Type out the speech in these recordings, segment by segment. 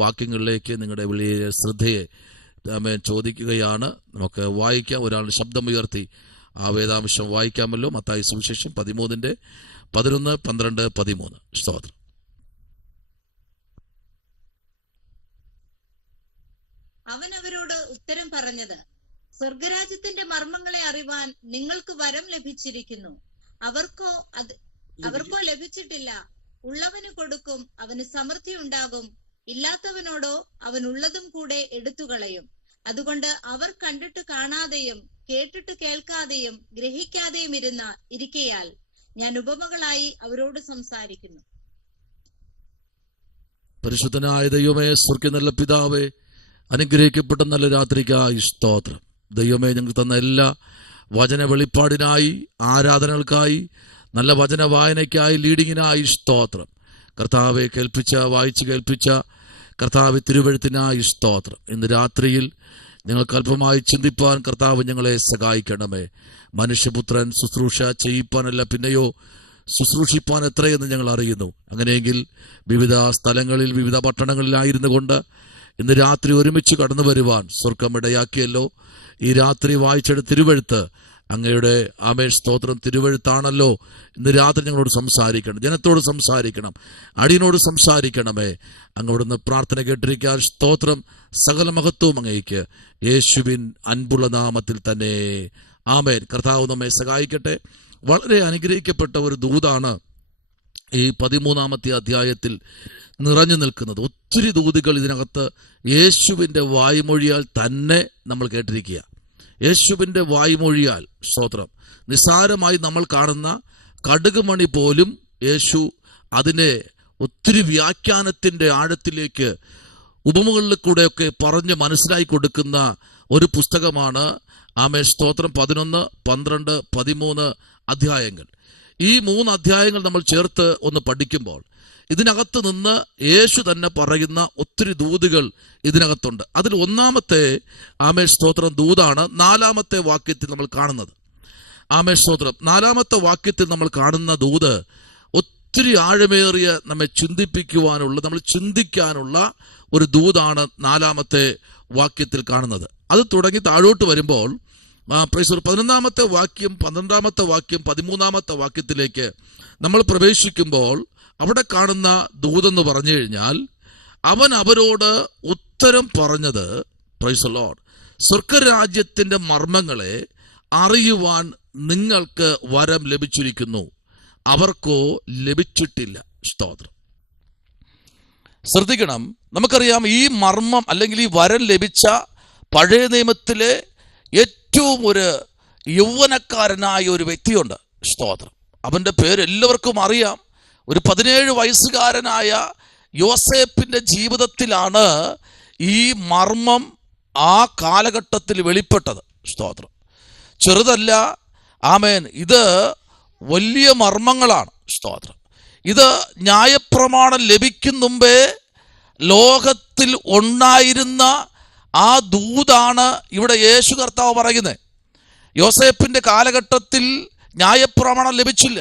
വാക്യങ്ങളിലേക്ക് നിങ്ങളുടെ വലിയ ശ്രദ്ധയെ ചോദിക്കുകയാണ്. നമുക്ക് വായിക്കാം. ഒരാളുടെ ശബ്ദമുയർത്തി ആ വേദാംശം വായിക്കാമല്ലോ. മത്തായി സുവിശേഷം 13:11, 12, 13. സ്തോത്രം. അവൻ അവരോട് ഉത്തരം പറഞ്ഞത്, സ്വർഗരാജ്യത്തിന്റെ മർമ്മങ്ങളെ അറിവാൻ നിങ്ങൾക്ക് വരം ലഭിച്ചിരിക്കുന്നു. അവർക്കോ ലഭിച്ചിട്ടില്ല. ഉള്ളവന് കൊടുക്കും, അവന് സമൃദ്ധി ഉണ്ടാകും. ഇല്ലാത്തവനോടോ അവൻ ഉള്ളതും കൂടെ എടുത്തുകളയും. അതുകൊണ്ട് അവർ കണ്ടിട്ട് കാണാതെയും കേട്ടിട്ട് കേൾക്കാതെയും ഗ്രഹിക്കാതെയും ഇരിക്കയാൽ ഞാൻ ഉപമകളായി അവരോട് സംസാരിക്കുന്നു. പരിശുദ്ധനായ ദൈവമേ, സ്വർഗ്ഗ നല്ല പിതാവേ, അനുഗ്രഹിക്കപ്പെട്ട നല്ല രാത്രിക്കായി സ്തോത്രം. ദൈവമേ, ഞങ്ങൾക്ക് തന്ന എല്ലാ വചന വെളിപ്പാടിനായി, ആരാധനകൾക്കായി, നല്ല വചന വായനയ്ക്കായി, ലീഡിങ്ങിനായി സ്തോത്രം. കർത്താവെ, വായിച്ച് കേൾപ്പിച്ച കർത്താവ് തിരുവഴുത്തിനായി സ്തോത്രം. ഇന്ന് രാത്രിയിൽ ഞങ്ങൾക്ക് അല്പമായി ചിന്തിപ്പാൻ കർത്താവ് ഞങ്ങളെ സഹായിക്കണമേ. മനുഷ്യപുത്രൻ ശുശ്രൂഷ ചെയ്യിപ്പാനല്ല, പിന്നെയോ ശുശ്രൂഷിപ്പാൻ എത്രയെന്ന് ഞങ്ങൾ അറിയുന്നു. അങ്ങനെയെങ്കിൽ വിവിധ സ്ഥലങ്ങളിൽ, വിവിധ പട്ടണങ്ങളിലായിരുന്നു കൊണ്ട് ഇന്ന് രാത്രി ഒരുമിച്ച് കടന്നു വരുവാൻ സ്വർഗ്ഗം ഇടയാക്കിയല്ലോ. ഈ രാത്രി വായിച്ചെടുത്ത തിരുവഴുത്ത് അങ്ങയുടെ സ്തോത്രം തിരുവഴുത്താണല്ലോ. ഇന്ന് രാത്രി ഞങ്ങളോട് സംസാരിക്കണം, ജനത്തോട് സംസാരിക്കണം, അടിയനോട് സംസാരിക്കണമേ. അങ്ങോടൊന്ന് പ്രാർത്ഥന കേട്ടിരിക്കാൻ സ്തോത്രം. സകല മഹത്വവും അങ്ങേക്ക് യേശുവിൻ അൻപുള്ള നാമത്തിൽ തന്നെ ആമേൻ. കർത്താവ് നമ്മെ സഹായിക്കട്ടെ. വളരെ അനുഗ്രഹിക്കപ്പെട്ട ഒരു ദൂതാണ് ഈ 13-ാമത്തെ അധ്യായത്തിൽ നിറഞ്ഞു നിൽക്കുന്നത്. ഒത്തിരി ദൂതുകൾ ഇതിനകത്ത് യേശുവിൻ്റെ വായ്മൊഴിയാൽ തന്നെ നമ്മൾ കേട്ടിരിക്കുക. യേശുവിൻ്റെ വായ്മൊഴിയാൽ സ്തോത്രം. നിസ്സാരമായി നമ്മൾ കാണുന്ന കടുകുമണി പോലും യേശു അതിനെ ഒത്തിരി വ്യാഖ്യാനത്തിൻ്റെ ആഴത്തിലേക്ക് ഉപമകളിൽ കൂടെയൊക്കെ പറഞ്ഞ് മനസ്സിലാക്കി കൊടുക്കുന്ന ഒരു പുസ്തകമാണ് സ്തോത്രം 11, 12, 13 അധ്യായങ്ങൾ. ഈ 3 അധ്യായങ്ങൾ നമ്മൾ ചേർത്ത് ഒന്ന് പഠിക്കുമ്പോൾ ഇതിനകത്ത് നിന്ന് യേശു തന്നെ പറയുന്ന ഒത്തിരി ദൂതുകൾ ഇതിനകത്തുണ്ട്. അതിൽ ഒന്നാമത്തെ സ്തോത്രം ദൂതാണ് 4-ാമത്തെ വാക്യത്തിൽ നമ്മൾ കാണുന്നത്. സ്തോത്രം 4-ാമത്തെ വാക്യത്തിൽ നമ്മൾ കാണുന്ന ദൂത് ഒത്തിരി ആഴമേറിയ നമ്മെ ചിന്തിപ്പിക്കുവാനുള്ള, നമ്മൾ ചിന്തിക്കാനുള്ള ഒരു ദൂതാണ് 4-ാമത്തെ വാക്യത്തിൽ കാണുന്നത്. അത് തുടങ്ങി താഴോട്ട് വരുമ്പോൾ 11-ാമത്തെ വാക്യം, 12-ാമത്തെ വാക്യം, 13-ാമത്തെ വാക്യത്തിലേക്ക് നമ്മൾ പ്രവേശിക്കുമ്പോൾ അവിടെ കാണുന്ന ദൂതെന്ന് പറഞ്ഞു കഴിഞ്ഞാൽ, അവൻ അവരോട് ഉത്തരം പറഞ്ഞത്, പ്രൈസ് ദി ലോർഡ്, സ്വർഗരാജ്യത്തിന്റെ മർമ്മങ്ങളെ അറിയുവാൻ നിങ്ങൾക്ക് വരം ലഭിച്ചിരിക്കുന്നു, അവർക്കോ ലഭിച്ചിട്ടില്ല. സ്തോത്രം. ശ്രദ്ധിക്കണം. നമുക്കറിയാം ഈ മർമ്മം അല്ലെങ്കിൽ ഈ വരം ലഭിച്ച പഴയ നിയമത്തിലെ ഏറ്റവും ഒരു യൗവനക്കാരനായ ഒരു വ്യക്തിയുണ്ട്. സ്തോത്രം. അവൻ്റെ പേര് എല്ലാവർക്കും അറിയാം. ഒരു 17 വയസ്സുകാരനായ യോസേപ്പിൻ്റെ ജീവിതത്തിലാണ് ഈ മർമ്മം ആ കാലഘട്ടത്തിൽ വെളിപ്പെട്ടത്. സ്തോത്രം. ചെറുതല്ല. ആമേൻ. ഇത് വലിയ മർമ്മങ്ങളാണ്. സ്തോത്രം. ഇത് ന്യായപ്രമാണം ലഭിക്കും മുമ്പേ ലോകത്തിൽ ഉണ്ടായിരുന്ന ആ ദൂതാണ് ഇവിടെ യേശു കർത്താവ് പറയുന്നത്. യോസേപ്പിൻ്റെ കാലഘട്ടത്തിൽ ന്യായപ്രമാണം ലഭിച്ചില്ല.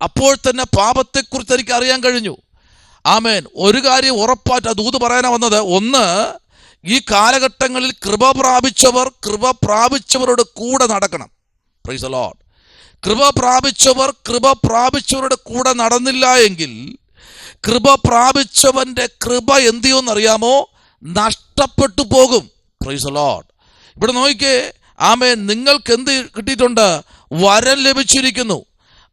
അപ്പോൾ തന്നെ പാപത്തെക്കുറിച്ച് എനിക്ക് അറിയാൻ കഴിഞ്ഞു. ആമേൻ. ഒരു കാര്യം ഉറപ്പായിട്ട് ആ ദൂത് പറയാനാ വന്നത്. ഒന്ന്, ഈ കാലഘട്ടങ്ങളിൽ കൃപ പ്രാപിച്ചവരുടെ കൂടെ നടക്കണം. Price the Lord. കൃപ പ്രാപിച്ചവരുടെ കൂടെ നടന്നില്ല എങ്കിൽ കൃപ പ്രാപിച്ചവന്റെ കൃപ എന്ത് ചെയ്യുമെന്നറിയാമോ? നഷ്ടപ്പെട്ടു പോകും. Price the Lord. ഇവിടെ നോക്കിക്കേ. ആമേൻ. നിങ്ങൾക്ക് എന്ത് കിട്ടിയിട്ടുണ്ട്? വരം ലഭിച്ചിരിക്കുന്നു.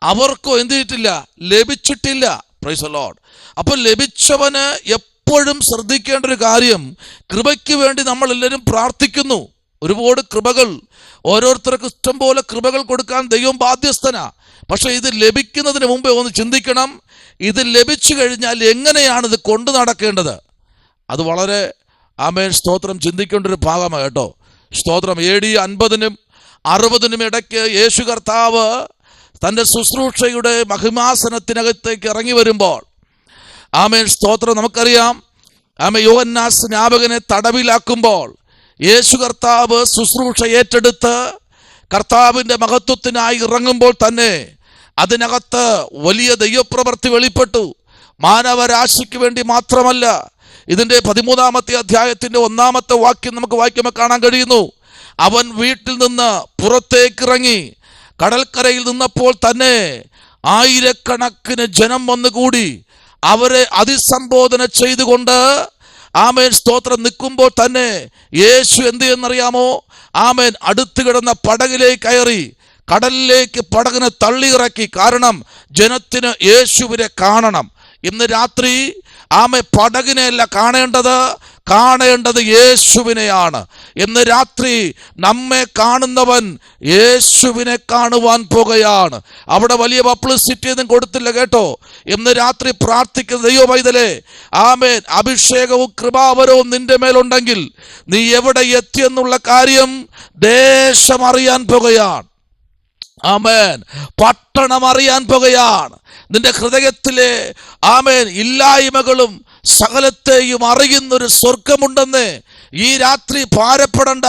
അവർക്കോ എന്ത് ചെയ്തിട്ടില്ല? ലഭിച്ചിട്ടില്ല. Price the Lord. അപ്പോൾ ലഭിച്ചവന് എപ്പോഴും ശ്രദ്ധിക്കേണ്ട ഒരു കാര്യം, കൃപയ്ക്ക് വേണ്ടി നമ്മൾ എല്ലാവരും പ്രാർത്ഥിക്കുന്നു. ഒരുപാട് കൃപകൾ, ഓരോരുത്തർക്ക് ഇഷ്ടം പോലെ കൃപകൾ കൊടുക്കാൻ ദൈവം ബാധ്യസ്ഥനാ. പക്ഷെ ഇത് ലഭിക്കുന്നതിന് മുമ്പേ ഒന്ന് ചിന്തിക്കണം, ഇത് ലഭിച്ചു കഴിഞ്ഞാൽ എങ്ങനെയാണ് ഇത് കൊണ്ടു നടക്കേണ്ടത്. അത് വളരെ സ്തോത്രം ചിന്തിക്കേണ്ട ഒരു ഭാഗമാണ് കേട്ടോ. സ്തോത്രം. AD 50-നും 60-നും ഇടയ്ക്ക് യേശു കർത്താവ് തൻ്റെ ശുശ്രൂഷയുടെ മഹിമാസനത്തിനകത്തേക്ക് ഇറങ്ങി വരുമ്പോൾ സ്തോത്രം. നമുക്കറിയാം യോഹന്നാൻ സ്നാപകനെ തടവിലാക്കുമ്പോൾ യേശു കർത്താവ് ശുശ്രൂഷ ഏറ്റെടുത്ത് കർത്താവിൻ്റെ മഹത്വത്തിനായി ഇറങ്ങുമ്പോൾ തന്നെ അതിനകത്ത് വലിയ ദൈവപ്രവൃത്തി വെളിപ്പെട്ടു. മാനവരാശിക്ക് വേണ്ടി മാത്രമല്ല, ഇതിന്റെ 13-ാമത്തെ അധ്യായത്തിന്റെ 1-ാമത്തെ വാക്യം നമുക്ക് വായിക്കുമ്പോൾ കാണാൻ കഴിയുന്നു. അവൻ വീട്ടിൽ നിന്ന് പുറത്തേക്കിറങ്ങി കടൽക്കരയിൽ നിന്നപ്പോൾ തന്നെ ആയിരക്കണക്കിന് ജനം വന്നുകൂടി അവരെ അതിസംബോധന ചെയ്തുകൊണ്ട് ആമേൻ സ്തോത്രം നിൽക്കുമ്പോൾ തന്നെ യേശു എന്ത് എന്നറിയാമോ? ആമേൻ അടുത്ത് കിടന്ന പടകിലേക്ക് കയറി കടലിലേക്ക് പടകിനെ തള്ളിയിറക്കി. കാരണം ജനത്തിന് യേശുവിനെ കാണണം. ഇന്ന് രാത്രി പടകിനെയല്ല കാണേണ്ടത് യേശുവിനെയാണ്. ഇന്ന് രാത്രി നമ്മെ കാണുന്നവൻ യേശുവിനെ കാണുവാൻ പോകുകയാണ്. അവിടെ വലിയ പബ്ലിസിറ്റി ഒന്നും കൊടുത്തില്ല കേട്ടോ. ഇന്ന് രാത്രി പ്രാർത്ഥിക്കുന്ന ദൈവ പൈതലേ, ആമേൻ, അഭിഷേകവും കൃപാവരവും നിന്റെ മേലുണ്ടെങ്കിൽ നീ എവിടെ എത്തിയെന്നുള്ള കാര്യം ദേശം അറിയാൻ പോകുകയാണ്. ആമേൻ, പട്ടണം അറിയാൻ പോകുകയാണ്. നിന്റെ ഹൃദയത്തിലെ ആമേൻ ഇല്ലായ്മകളും സകലത്തെയും അറിയുന്നൊരു സ്വർഗമുണ്ടെന്ന് ഈ രാത്രി ഭാരപ്പെടണ്ട.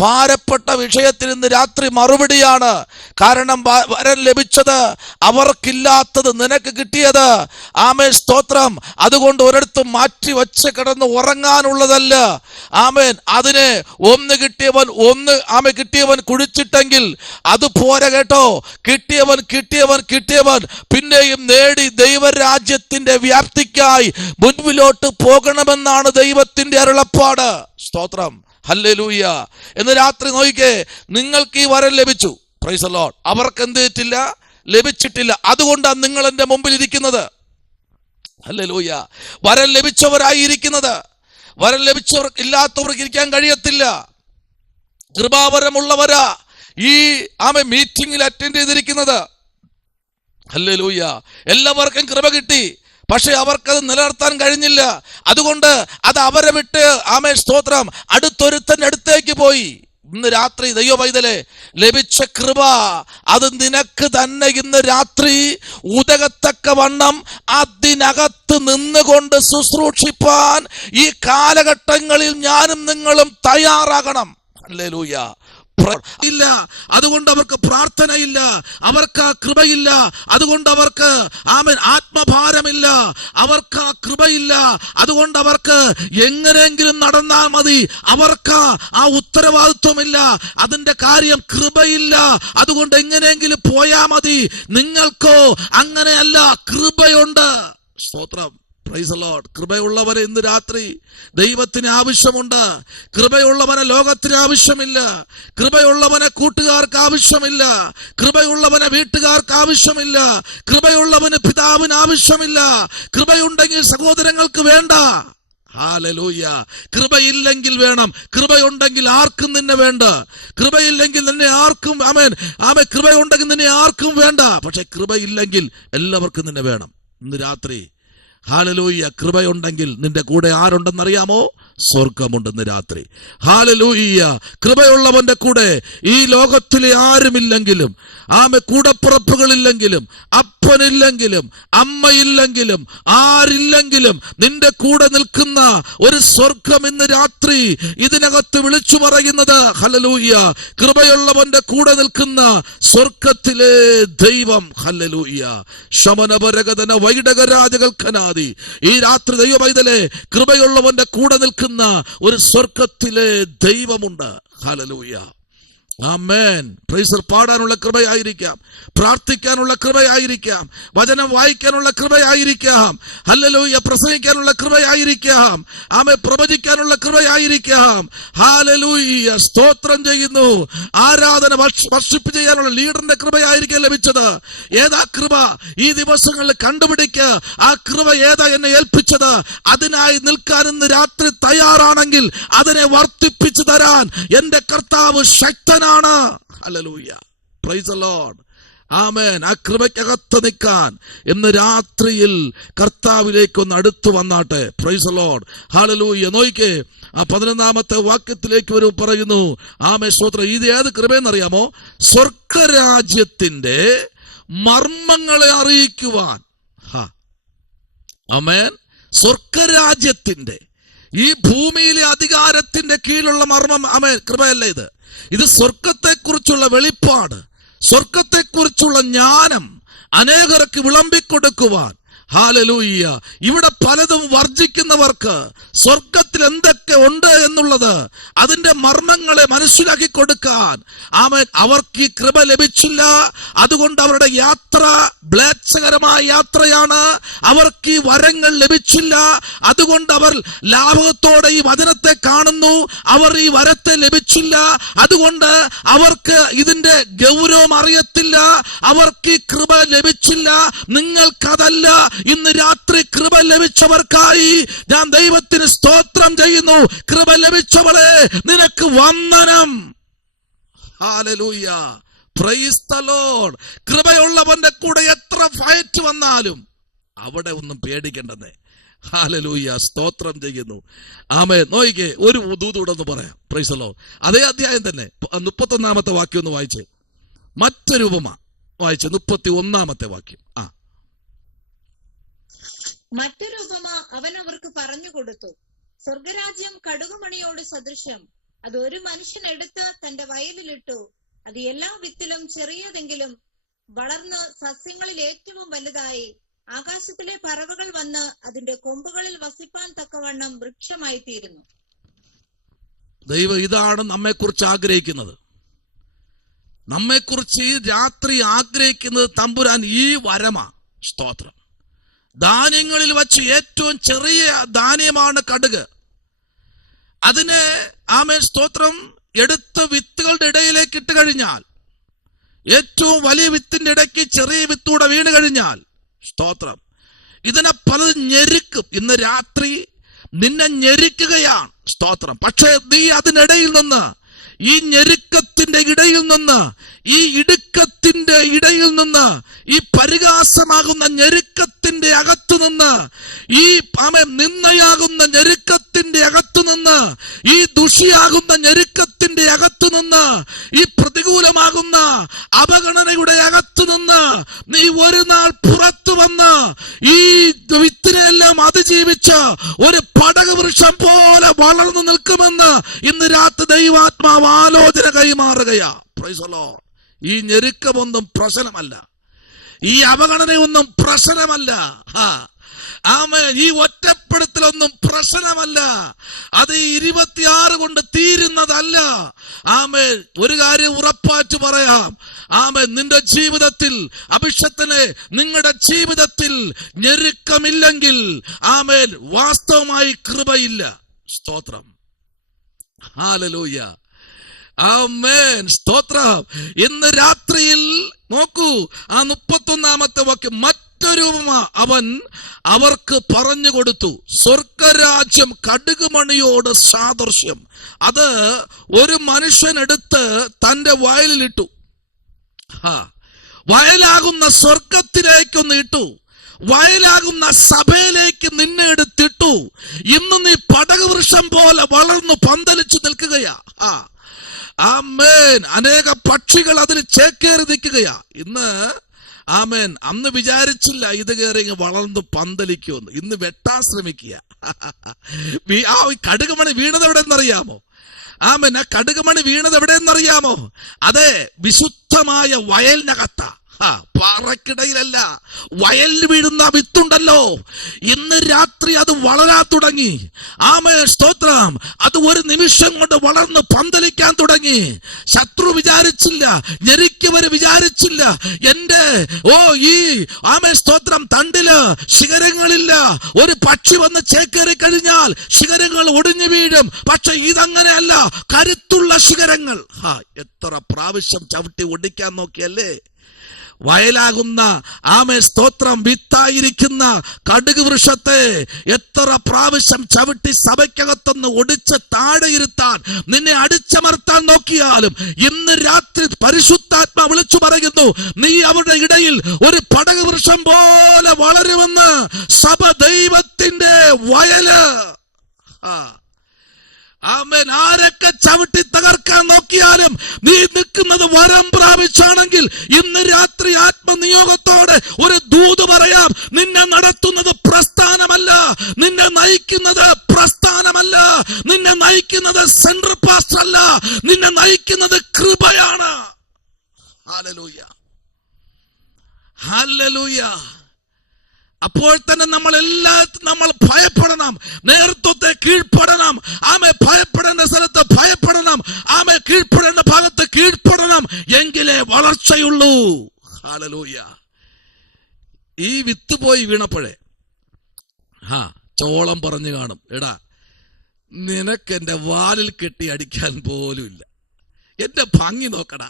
ഭാരപ്പെട്ട വിഷയത്തിൽ ഇന്ന് രാത്രി മറുപടിയാണ്. കാരണം വരം ലഭിച്ചത് അവർക്കില്ലാത്തത് നിനക്ക് കിട്ടിയത്. ആമേൻ സ്തോത്രം. അതുകൊണ്ട് ഒരിടത്തും മാറ്റി വച്ച് കിടന്ന് ഉറങ്ങാനുള്ളതല്ല. ആമേൻ, അതിനെ ഒന്ന് കിട്ടിയവൻ കുഴിച്ചിട്ടെങ്കിൽ അത് പോരാ കേട്ടോ. കിട്ടിയവൻ പിന്നെയും നേടി ദൈവരാജ്യത്തിന്റെ വ്യാപ്തിക്കായി മുൻപിലോട്ട് പോകണമെന്നാണ് ദൈവത്തിന്റെ അരുളപ്പാട്. സ്തോത്രം, ഹല്ലേലൂയ. എന്ന് രാത്രി നോക്കിക്കേ, നിങ്ങൾക്ക് ഈ വരം ലഭിച്ചു, പ്രൈസ് ദി ലോർഡ്. അവർക്ക് എന്ത് ലഭിച്ചിട്ടില്ല. അതുകൊണ്ടാണ് നിങ്ങൾ എൻ്റെ മുമ്പിൽ ഇരിക്കുന്നത്. ഹല്ലേലൂയ. വരം ലഭിച്ചവരായിരിക്കുന്നത്. വരം ലഭിച്ചവർക്ക് ഇല്ലാത്തവർക്ക് ഇരിക്കാൻ കഴിയത്തില്ല. കൃപാവരമുള്ളവരാ ഈ മീറ്റിംഗിൽ അറ്റൻഡ് ചെയ്തിരിക്കുന്നത്. ഹല്ലേലൂയ. എല്ലാവർക്കും കൃപ കിട്ടി, പക്ഷെ അവർക്കത് നിലനിർത്താൻ കഴിഞ്ഞില്ല. അതുകൊണ്ട് അത് അവരെ വിട്ട് ആമേൻ സ്തോത്രം അടുത്തൊരുത്തൻ്റെ അടുത്തേക്ക് പോയി. ഇന്ന് രാത്രി ദൈവ പൈതലേ, ലഭിച്ച കൃപ അത് നിനക്ക് തന്നെ ഇന്ന് രാത്രി ഉതകത്തക്കവണ്ണം അതിനകത്ത് നിന്നുകൊണ്ട് ശുശ്രൂഷിപ്പാൻ ഈ കാലഘട്ടങ്ങളിൽ ഞാനും നിങ്ങളും തയ്യാറാകണം. ഹല്ലേലൂയ. ഇല്ല, അതുകൊണ്ട് അവർക്ക് പ്രാർത്ഥനയില്ല, അവർക്ക് ആ കൃപയില്ല. അതുകൊണ്ട് അവർക്ക് ആമേൻ ആത്മഭാരമില്ല, അവർക്ക് ആ കൃപയില്ല. അതുകൊണ്ട് അവർക്ക് എങ്ങനെയെങ്കിലും നടന്നാൽ മതി, അവർക്ക് ആ ഉത്തരവാദിത്വമില്ല. അതിന്റെ കാര്യം കൃപയില്ല, അതുകൊണ്ട് എങ്ങനെയെങ്കിലും പോയാ മതി. നിങ്ങൾക്കോ അങ്ങനെയല്ല, കൃപയുണ്ട്. സ്തോത്രം, പ്രൈസ് ദി ലോർഡ്. കൃപയുള്ളവരെ ഇന്ന് രാത്രി ദൈവത്തിന് ആവശ്യമുണ്ട്. കൃപയുള്ളവനെ ലോകത്തിന് ആവശ്യമില്ല. കൃപയുള്ളവനെ കൂട്ടുകാർക്ക് ആവശ്യമില്ല. കൃപയുള്ളവനെ വീട്ടുകാർക്ക് ആവശ്യമില്ല. കൃപയുള്ളവന് പിതാവിന് ആവശ്യമില്ല. കൃപയുണ്ടെങ്കിൽ സഹോദരങ്ങൾക്ക് വേണ്ട. ഹല്ലേലൂയ. കൃപയില്ലെങ്കിൽ വേണം, കൃപയുണ്ടെങ്കിൽ ആർക്കും നിന്നെ വേണ്ട. കൃപയില്ലെങ്കിൽ നിന്നെ ആർക്കും കൃപയുണ്ടെങ്കിൽ നിന്നെ ആർക്കും വേണ്ട. പക്ഷെ കൃപയില്ലെങ്കിൽ എല്ലാവർക്കും നിന്നെ വേണം. ഇന്ന് രാത്രി ഹല്ലേലൂയ, കൃപയുണ്ടെങ്കിൽ നിന്റെ കൂടെ ആരുണ്ടെന്നറിയാമോ? സ്വർഗമുണ്ടെന്ന് രാത്രി. ഹല്ലേലൂയ. കൃപയുള്ളവന്റെ കൂടെ ഈ ലോകത്തിലെ ആരുമില്ലെങ്കിലും, കൂടപ്പുറപ്പുകളില്ലെങ്കിലും, അപ്പനില്ലെങ്കിലും, അമ്മയില്ലെങ്കിലും, ആരില്ലെങ്കിലും നിന്റെ കൂടെ നിൽക്കുന്ന ഒരു സ്വർഗം ഇന്ന് രാത്രി ഇതിനകത്ത് വിളിച്ചു പറയുന്നത്. ഹല്ലേലൂയ. കൃപയുള്ളവന്റെ കൂടെ നിൽക്കുന്ന സ്വർഗത്തിലെ ദൈവം. ഹല്ലേലൂയ. ശമനപരഗതന വൈഡകരാജകൽക്കനാദി. ഈ രാത്രി ദൈവ പൈതലേ, കൃപയുള്ളവന്റെ കൂടെ നിൽക്കുന്ന ഒരു സ്വർഗത്തിലെ ദൈവമുണ്ട്. ഹല്ലേലൂയ. ആമേൻ. പ്രൈസ്. പാടാനുള്ള കൃപയായിരിക്കാം, പ്രാർത്ഥിക്കാനുള്ള കൃപയായിരിക്കാം, വചനം വായിക്കാനുള്ള കൃപയായിരിക്കാം, ഹല്ലേലൂയ, പ്രസംഗിക്കാനുള്ള കൃപയായിരിക്കാം, പ്രവചിക്കാനുള്ള കൃപയായിരിക്കാം. ഹല്ലേലൂയ. സ്തോത്രം ചെയ്യുന്നു. ആരാധന വർഷിപ്പ് ചെയ്യാനുള്ള ലീഡറിന്റെ കൃപയായിരിക്കാം ലഭിച്ചത്. ഏതാ കൃപ? ഈ ദിവസങ്ങളിൽ കണ്ടുപിടിക്കുക. ആ കൃപ ഏതാ എന്നെ ഏൽപ്പിച്ചത്? അതിനായി നിൽക്കാൻ ഇന്ന് രാത്രി തയ്യാറാണെങ്കിൽ അതിനെ വർദ്ധിപ്പിച്ചു തരാൻ എന്റെ കർത്താവ് ശക്തനാണ്. ഹല്ലേലൂയ. Praise the Lord. ആമേൻ. ആ കൃപയ്ക്കകത്ത് നിൽക്കാൻ ഇന്ന് രാത്രിയിൽ കർത്താവിലേക്ക് ഒന്ന് അടുത്തു വന്നാട്ടെ. Praise the Lord. ഹല്ലേലൂയ. നോക്കിക്കേ, ആ 11-ാമത്തെ വാക്യത്തിലേക്ക് വരും പറയുന്നു. ആമേൻ സ്തോത്രം. ഇത് ഏത് കൃപയെന്നറിയാമോ? സ്വർഗരാജ്യത്തിന്റെ മർമ്മങ്ങളെ അറിയിക്കുവാൻ. ആമേൻ. സ്വർഗരാജ്യത്തിന്റെ ഈ ഭൂമിയിലെ അധികാരത്തിന്റെ കീഴിലുള്ള മർമ്മം. ആമേൻ. കൃപയല്ല ഇത്. ഇത് സ്വർഗത്തെക്കുറിച്ചുള്ള വെളിപ്പാട്, സ്വർഗത്തെക്കുറിച്ചുള്ള ജ്ഞാനം അനേകർക്ക് വിളമ്പിക്കൊടുക്കുവാൻ ഹല്ലേലൂയ. ഇവിടെ പലതും വർജിക്കുന്നവർക്ക് സ്വർഗത്തിൽ എന്തൊക്കെ ഉണ്ട് എന്നുള്ളത് അതിന്റെ മർമ്മങ്ങളെ മനസ്സിലാക്കി കൊടുക്കാൻ ആമേൻ അവർക്ക് ഈ കൃപ ലഭിച്ചില്ല. അതുകൊണ്ട് അവരുടെ യാത്ര മ്ലേച്ഛകരമായ യാത്രയാണ്. അവർക്ക് ഈ വരങ്ങൾ ലഭിച്ചില്ല. അതുകൊണ്ട് അവർ ലാഭത്തോടെ ഈ വചനത്തെ കാണുന്നു. അവർ ഈ വരത്തെ ലഭിച്ചില്ല. അതുകൊണ്ട് അവർക്ക് ഇതിന്റെ ഗൗരവം അറിയത്തില്ല. അവർക്ക് ഈ കൃപ ലഭിച്ചില്ല. നിങ്ങൾക്കതല്ല. ഇന്ന് രാത്രി കൃപ ലഭിച്ചവർക്കായി ഞാൻ ദൈവത്തിന് സ്തോത്രം ചെയ്യുന്നു. കൃപ ലഭിച്ചവളെ നിനക്ക് വന്ദനം. ഹല്ലേലൂയ. Praise the Lord. കൃപയുള്ളവന്റെ കൂടെ എത്ര ഫൈറ്റ് വന്നാലും അവിടെ ഒന്നും പേടിക്കേണ്ടെന്നേ. ഹല്ലേലൂയ. സ്തോത്രം ചെയ്യുന്നു. ആമേൻ. നോയിക്കേ, ഒരു ദൂതൂടെന്ന് പറയാം. Price the Lord. അതേ അധ്യായം തന്നെ 31-ാമത്തെ വാക്യം ഒന്ന് വായിച്ചേ. മറ്റൊരു ഉപമ വായിച്ചേ, 31-ാമത്തെ വാക്യം. മറ്റൊരു ഉപമ അവൻ അവർക്ക് പറഞ്ഞു കൊടുത്തു. സ്വർഗരാജ്യം കടുകുമണിയോട് സദൃശ്യം. അത് ഒരു മനുഷ്യൻ എടുത്ത് തന്റെ വയലിലിട്ടു. അത് എല്ലാ വിത്തിലും ചെറിയതെങ്കിലും വളർന്ന് സസ്യങ്ങളിൽ ഏറ്റവും വലുതായി ആകാശത്തിലെ പറവകൾ വന്ന് അതിന്റെ കൊമ്പുകളിൽ വസിപ്പാൻ തക്കവണ്ണം വൃക്ഷമായി തീരുന്നു. ദൈവം ഇതാണ് നമ്മെക്കുറിച്ച് ആഗ്രഹിക്കുന്നത്. നമ്മെക്കുറിച്ച് ഈ രാത്രി ആഗ്രഹിക്കുന്നത് തമ്പുരാൻ ഈ വരമാ. സ്തോത്രം. ധാന്യങ്ങളിൽ വച്ച് ഏറ്റവും ചെറിയ ധാന്യമാണ് കടുക്. അതിനെ ആമേൻ സ്തോത്രം എടുത്ത് വിത്തുകളുടെ ഇടയിലേക്ക് ഇട്ട് കഴിഞ്ഞാൽ, ഏറ്റവും വലിയ വിത്തിന്റെ ഇടയ്ക്ക് ചെറിയ വിത്തൂടെ വീണ് കഴിഞ്ഞാൽ, സ്തോത്രം, ഇതിനെ പലതും ഞെരുക്കും. ഇന്ന് രാത്രി നിന്നെ ഞെരുക്കുകയാണ്. സ്തോത്രം. പക്ഷേ നീ അതിനിടയിൽ നിന്ന്, ഈ ഞെരുക്കത്തിന്റെ ഇടയിൽ നിന്ന്, ഈ ഇടുക്കത്തിന്റെ ഇടയിൽ നിന്ന്, ഈ പരിഹാസമാകുന്ന ഞെരുക്കത്തിന്റെ അകത്തുനിന്ന്, ഈ നിന്നയാകുന്ന ഞെരുക്കത്തിന്റെ അകത്തുനിന്ന്, ഈ ദുഷിയാകുന്ന ഞെരുക്കത്തിന്റെ അകത്തുനിന്ന്, ഈ പ്രതികൂലമാകുന്ന അവഗണനയുടെ അകത്തുനിന്ന് നീ ഒരു നാൾ പുറത്തു വന്ന് ഈ വിത്തിനെല്ലാം അതിജീവിച്ച് ഒരു പടകവൃക്ഷം പോലെ വളർന്നു നിൽക്കുമെന്ന് ഇന്ന് രാത്രി ദൈവാത്മാവ് ആലോചന കൈമാറുകയാ. Price the Lord. ഈ ഞെരുക്കമൊന്നും പ്രശ്നമല്ല. ഈ അവഗണനയൊന്നും പ്രശ്നമല്ല. ആമേൻ. ഈ ഒറ്റപ്പെടുത്തലൊന്നും പ്രശ്നമല്ല. അത് 26 കൊണ്ട് തീരുന്നതല്ല. ആമേൻ. ഒരു കാര്യം ഉറപ്പായിട്ട് പറയാം. ആമേൻ. നിന്റെ ജീവിതത്തിൽ, അഭിഷേകത്തിനെ, നിങ്ങളുടെ ജീവിതത്തിൽ ഞെരുക്കമില്ലെങ്കിൽ ആമേൻ വാസ്തവമായി കൃപയില്ല. സ്തോത്രം. ഹല്ലേലൂയ. ആമേൻ. സ്തോത്രം. ഇന്ന് രാത്രിയിൽ നോക്കൂ, ആ 31-ാമത്തെ വാക്യം. മറ്റൊരു ഉപമ അവൻ അവർക്ക് പറഞ്ഞു കൊടുത്തു. സ്വർഗരാജ്യം കടുകുമണിയോട് സാദൃശ്യം. അത് ഒരു മനുഷ്യൻ എടുത്ത് തന്റെ വയലിലിട്ടു. വയലാകുന്ന സ്വർഗത്തിലേക്കൊന്ന് ഇട്ടു. വയലാകുന്ന സഭയിലേക്ക് നിന്നെ എടുത്തിട്ടു. ഇന്ന് നീ പടകവൃക്ഷം പോലെ വളർന്നു പന്തലിച്ചു നിൽക്കുകയാ. ആമേൻ. അനേക പക്ഷികൾ അതിൽ ചേക്കേറി നിൽക്കുകയാ. ഇന്ന് ആമേൻ. അന്ന് വിചാരിച്ചില്ല ഇത് കയറി വളർന്നു പന്തലിക്കുമെന്ന്. ഇന്ന് വെട്ടാൻ ശ്രമിക്കുക. ആ കടുകുമണി വീണത് എവിടെയെന്നറിയാമോ? ആമേൻ. ആ കടുകുമണി വീണത് എവിടെയെന്നറിയാമോ? അതെ, വിശുദ്ധമായ വയലിനകത്താ. പാറക്കിടയിലല്ല. വയലിൽ വീഴുന്ന വിത്തുണ്ടല്ലോ, ഇന്ന് രാത്രി അത് വളരാൻ തുടങ്ങി. ആമേൻ. സ്തോത്രം. അത് ഒരു നിമിഷം കൊണ്ട് വളർന്ന് പന്തലിക്കാൻ തുടങ്ങി. ശത്രു വിചാരിച്ചില്ല, ഞെരുക്കിയവര് വിചാരിച്ചില്ല, എന്റെ ഈ ആമേൻ സ്തോത്രം തണ്ടില് ശിഖരങ്ങളില്ല. ഒരു പക്ഷി വന്ന് ചേക്കേറി കഴിഞ്ഞാൽ ശിഖരങ്ങൾ ഒടിഞ്ഞു വീഴും. പക്ഷെ ഇതങ്ങനെയല്ല, കരുത്തുള്ള ശിഖരങ്ങൾ. എത്ര പ്രാവശ്യം ചവിട്ടി ഒടിക്കാൻ നോക്കിയല്ലേ? വയലാകുന്ന ആമേൻ സ്തോത്രം വിത്തായിരിക്കുന്ന കടുക് വൃക്ഷത്തെ എത്ര പ്രാവശ്യം ചവിട്ടി സഭയ്ക്കകത്തൊന്ന് ഒടിച്ച് താഴെ ഇരുത്താൻ, നിന്നെ അടിച്ചമർത്താൻ നോക്കിയാലും ഇന്ന് രാത്രി പരിശുദ്ധാത്മാ വിളിച്ചു പറയുന്നു, നീ അവരുടെ ഇടയിൽ ഒരു പടക് വൃക്ഷം പോലെ വളരുമെന്ന്. സഭ ദൈവത്തിന്റെ വയല്. ആമേൻ. ആരൊക്കെ ചവിട്ടി തകർക്കാൻ നോക്കിയാലും നീ നിൽക്കുന്നത് വരം പ്രാപിച്ചാണെങ്കിൽ ഇന്ന് രാത്രി ആത്മനിയോഗത്തോടെ ഒരു ദൂത് പറയാം. നിന്നെ നടത്തുന്നത് പ്രസ്ഥാനമല്ല, നിന്നെ നയിക്കുന്നത് പ്രസ്ഥാനമല്ല, നിന്നെ നയിക്കുന്നത് സെൻട്രൽ പാസ്റ്റർ അല്ല, നിന്നെ നയിക്കുന്നത് കൃപയാണ്. ഹല്ലേലൂയ. ഹല്ലേലൂയ. അപ്പോൾ തന്നെ നമ്മൾ ഭയപ്പെടണം, നേതൃത്വത്തെ കീഴ്പ്പെടണം. ആമേ ഭയപ്പെടേണ്ട സ്ഥലത്ത് ഭയപ്പെടണം, ആമേ കീഴ്പ്പെടേണ്ട ഭാഗത്ത് കീഴ്പ്പെടണം, എങ്കിലേ വളർച്ചയുള്ളൂ. ഹല്ലേലൂയ. ഈ വിത്ത് പോയി വീണപ്പോഴേ ചോളം പറഞ്ഞു കാണും, എടാ നിനക്ക് എന്റെ വാലിൽ കെട്ടി അടിക്കാൻ പോലും ഇല്ല, എന്റെ ഭംഗി നോക്കടാ,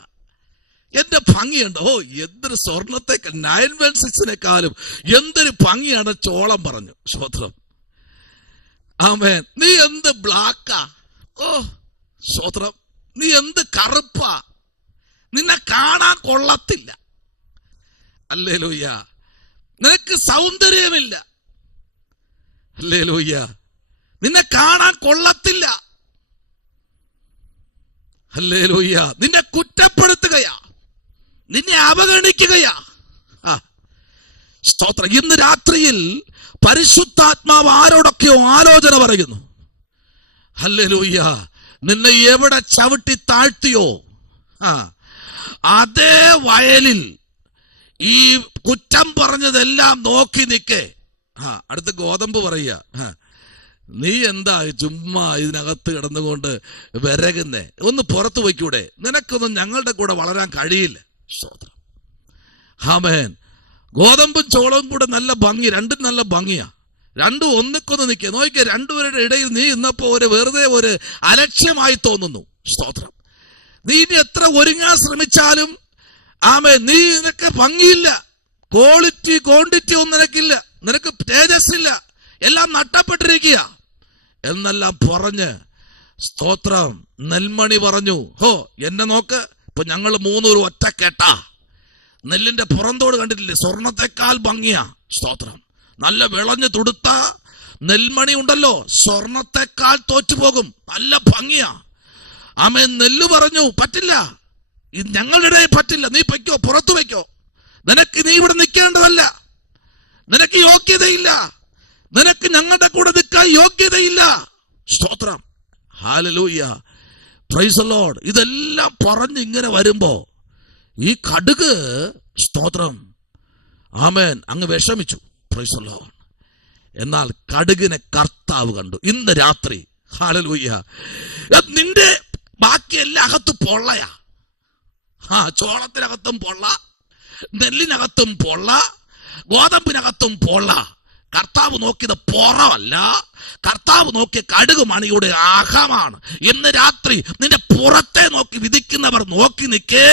എന്റെ ഭംഗിയുണ്ടോ, ഓ എന്തൊരു സ്വർണത്തേക്കാൾ 916 എന്തൊരു ഭംഗിയാണ് ചോളം പറഞ്ഞു. സ്തോത്രം. ആമേൻ. നീ എന്ത് ബ്ലാക്കാ, ഓ സ്തോത്രം, നീ എന്ത് കറുപ്പാ, നിന്നെ കാണാൻ കൊള്ളത്തില്ല. ഹല്ലേലൂയ. നിനക്ക് സൗന്ദര്യമില്ല. ഹല്ലേലൂയ. നിന്നെ കാണാൻ കൊള്ളത്തില്ല. ഹല്ലേലൂയ. നിന്നെ കുറ്റപ്പെടുത്തുകയാ, നിന്നെ അവഗണിക്കുകയാ. സ്തോത്രം. ഇന്ന് രാത്രിയിൽ പരിശുദ്ധാത്മാവ് ആരോടൊക്കെയോ ആലോചന പറയുന്നു. ഹല്ലേലൂയ. നിന്നെ എവിടെ ചവിട്ടി താഴ്ത്തിയോ അതേ വയലിൽ ഈ കുറ്റം പറഞ്ഞതെല്ലാം നോക്കി നിൽക്കേ. അടുത്ത് ഗോതമ്പ് പറയുക, നീ എന്താ ചുമ്മാ ഇതിനകത്ത് കിടന്നുകൊണ്ട് വിരകുന്നേ, ഒന്ന് പുറത്തു വയ്ക്കൂടെ, നിനക്കൊന്നും ഞങ്ങളുടെ കൂടെ വളരാൻ കഴിയില്ല. സ്തോത്രം. ആമേൻ. ഗോതമ്പും ചോളവും കൂടെ നല്ല ഭംഗി, രണ്ടും നല്ല ഭംഗിയാ, രണ്ടും ഒന്നിക്കൊന്ന് നിൽക്കുക. നോക്കിയ രണ്ടുപേരുടെ ഇടയിൽ നീ ഇന്നപ്പോ വെറുതെ ഒരു അലക്ഷ്യമായി തോന്നുന്നു. സ്തോത്രം. നീ ഇനി എത്ര ഒരുങ്ങാൻ ശ്രമിച്ചാലും ആമേൻ, നിനക്ക് ഭംഗിയില്ല, ക്വാണ്ടിറ്റി ഒന്നും നിനക്കില്ല, നിനക്ക് തേജസ്സില്ല, എല്ലാം നഷ്ടപ്പെട്ടിരിക്കുക എന്നെല്ലാം പറഞ്ഞ് സ്തോത്രം. നെൽമണി പറഞ്ഞു, ഹോ എന്നെ നോക്ക്, ഇപ്പൊ ഞങ്ങൾ 3 ഒറ്റ കേട്ടാ. നെല്ലിന്റെ പുറന്തോട് കണ്ടിട്ടില്ലേ, സ്വർണത്തെക്കാൾ ഭംഗിയാ. സ്തോത്രം. നല്ല വിളഞ്ഞു തുടുത്ത നെൽമണി ഉണ്ടല്ലോ, സ്വർണത്തെക്കാൾ തോറ്റുപോകും, നല്ല ഭംഗിയാ. ആമേൻ. നെല്ല് പറഞ്ഞു, പറ്റില്ല, ഇത് ഞങ്ങളുടെ ഇടയിൽ പറ്റില്ല, നീ പൊയ്ക്കോ, പുറത്തു വയ്ക്കോ, നീ ഇവിടെ നിൽക്കേണ്ടതല്ല, നിനക്ക് യോഗ്യതയില്ല, നിനക്ക് ഞങ്ങളുടെ കൂടെ നിൽക്കാൻ യോഗ്യതയില്ല. സ്തോത്രം. ഹല്ലേലൂയ. Praise the Lord. ഇതെല്ലാം പറഞ്ഞ് ഇങ്ങനെ വരുമ്പോ ഈ കടുക്, സ്തോത്രം, ആമേൻ, അങ്ങ് വിഷമിച്ചു. Price the Lord. എന്നാൽ കടുകിനെ കർത്താവ് കണ്ടു ഇന്ന് രാത്രി. ഹല്ലേലൂയ. നിന്റെ ബാക്കി എല്ലാ അകത്ത് പൊള്ളയാ. ചോളത്തിനകത്തും പൊള്ള, നെല്ലിനകത്തും പൊള്ള, ഗോതമ്പിനകത്തും പൊള്ള. കർത്താവ് നോക്കിയത് പുറമല്ല, കർത്താവ് നോക്കിയ കടുക് മണിയുടെ അകമാണ്. ഇന്ന് രാത്രി നിന്റെ പുറത്തെ നോക്കി വിധിക്കുന്നവർ നോക്കി നിൽക്കേ,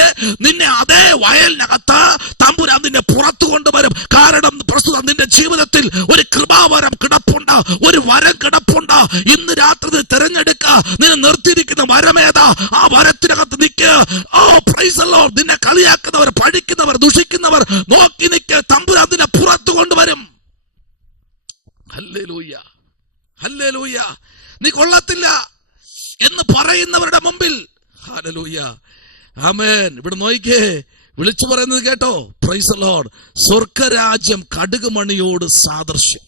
നിന്നെ അതേ വയലിനകത്ത് തമ്പുരാൻ നിന്നെ പുറത്തു കൊണ്ടുവരും. കാരണം പ്രസ്തുതം നിന്റെ ജീവിതത്തിൽ ഒരു കൃപാവരം കിടപ്പുണ്ട്, ഒരു വരം കിടപ്പുണ്ട്. ഇന്ന് രാത്രി തിരഞ്ഞെടുക്ക, നിന്നെ നിർത്തിയിരിക്കുന്ന വരമേതാ, ആ വരത്തിനകത്ത് നിൽക്ക്. ഓ പ്രൈസ് ദി ലോർഡ്. നിന്നെ കളിയാക്കുന്നവർ, പഴിക്കുന്നവർ, ദുഷിക്കുന്നവർ നോക്കി നിൽക്ക്, തമ്പുരാൻ നിന്നെ പുറത്തു കൊണ്ടുവരും. ഹല്ലേലൂയ. ഹല്ലേലൂയ. നീ കൊള്ളത്തില്ല എന്ന് പറയുന്നവരുടെ മുമ്പിൽ, ഹല്ലേലൂയ, ആമേൻ. ഇവിടെ നോക്കിക്കേ, വിളിച്ചു പറയുന്നത് കേട്ടോ. Price the Lord. സ്വർഗരാജ്യം കടുക് മണിയോട് സാദൃശ്യം.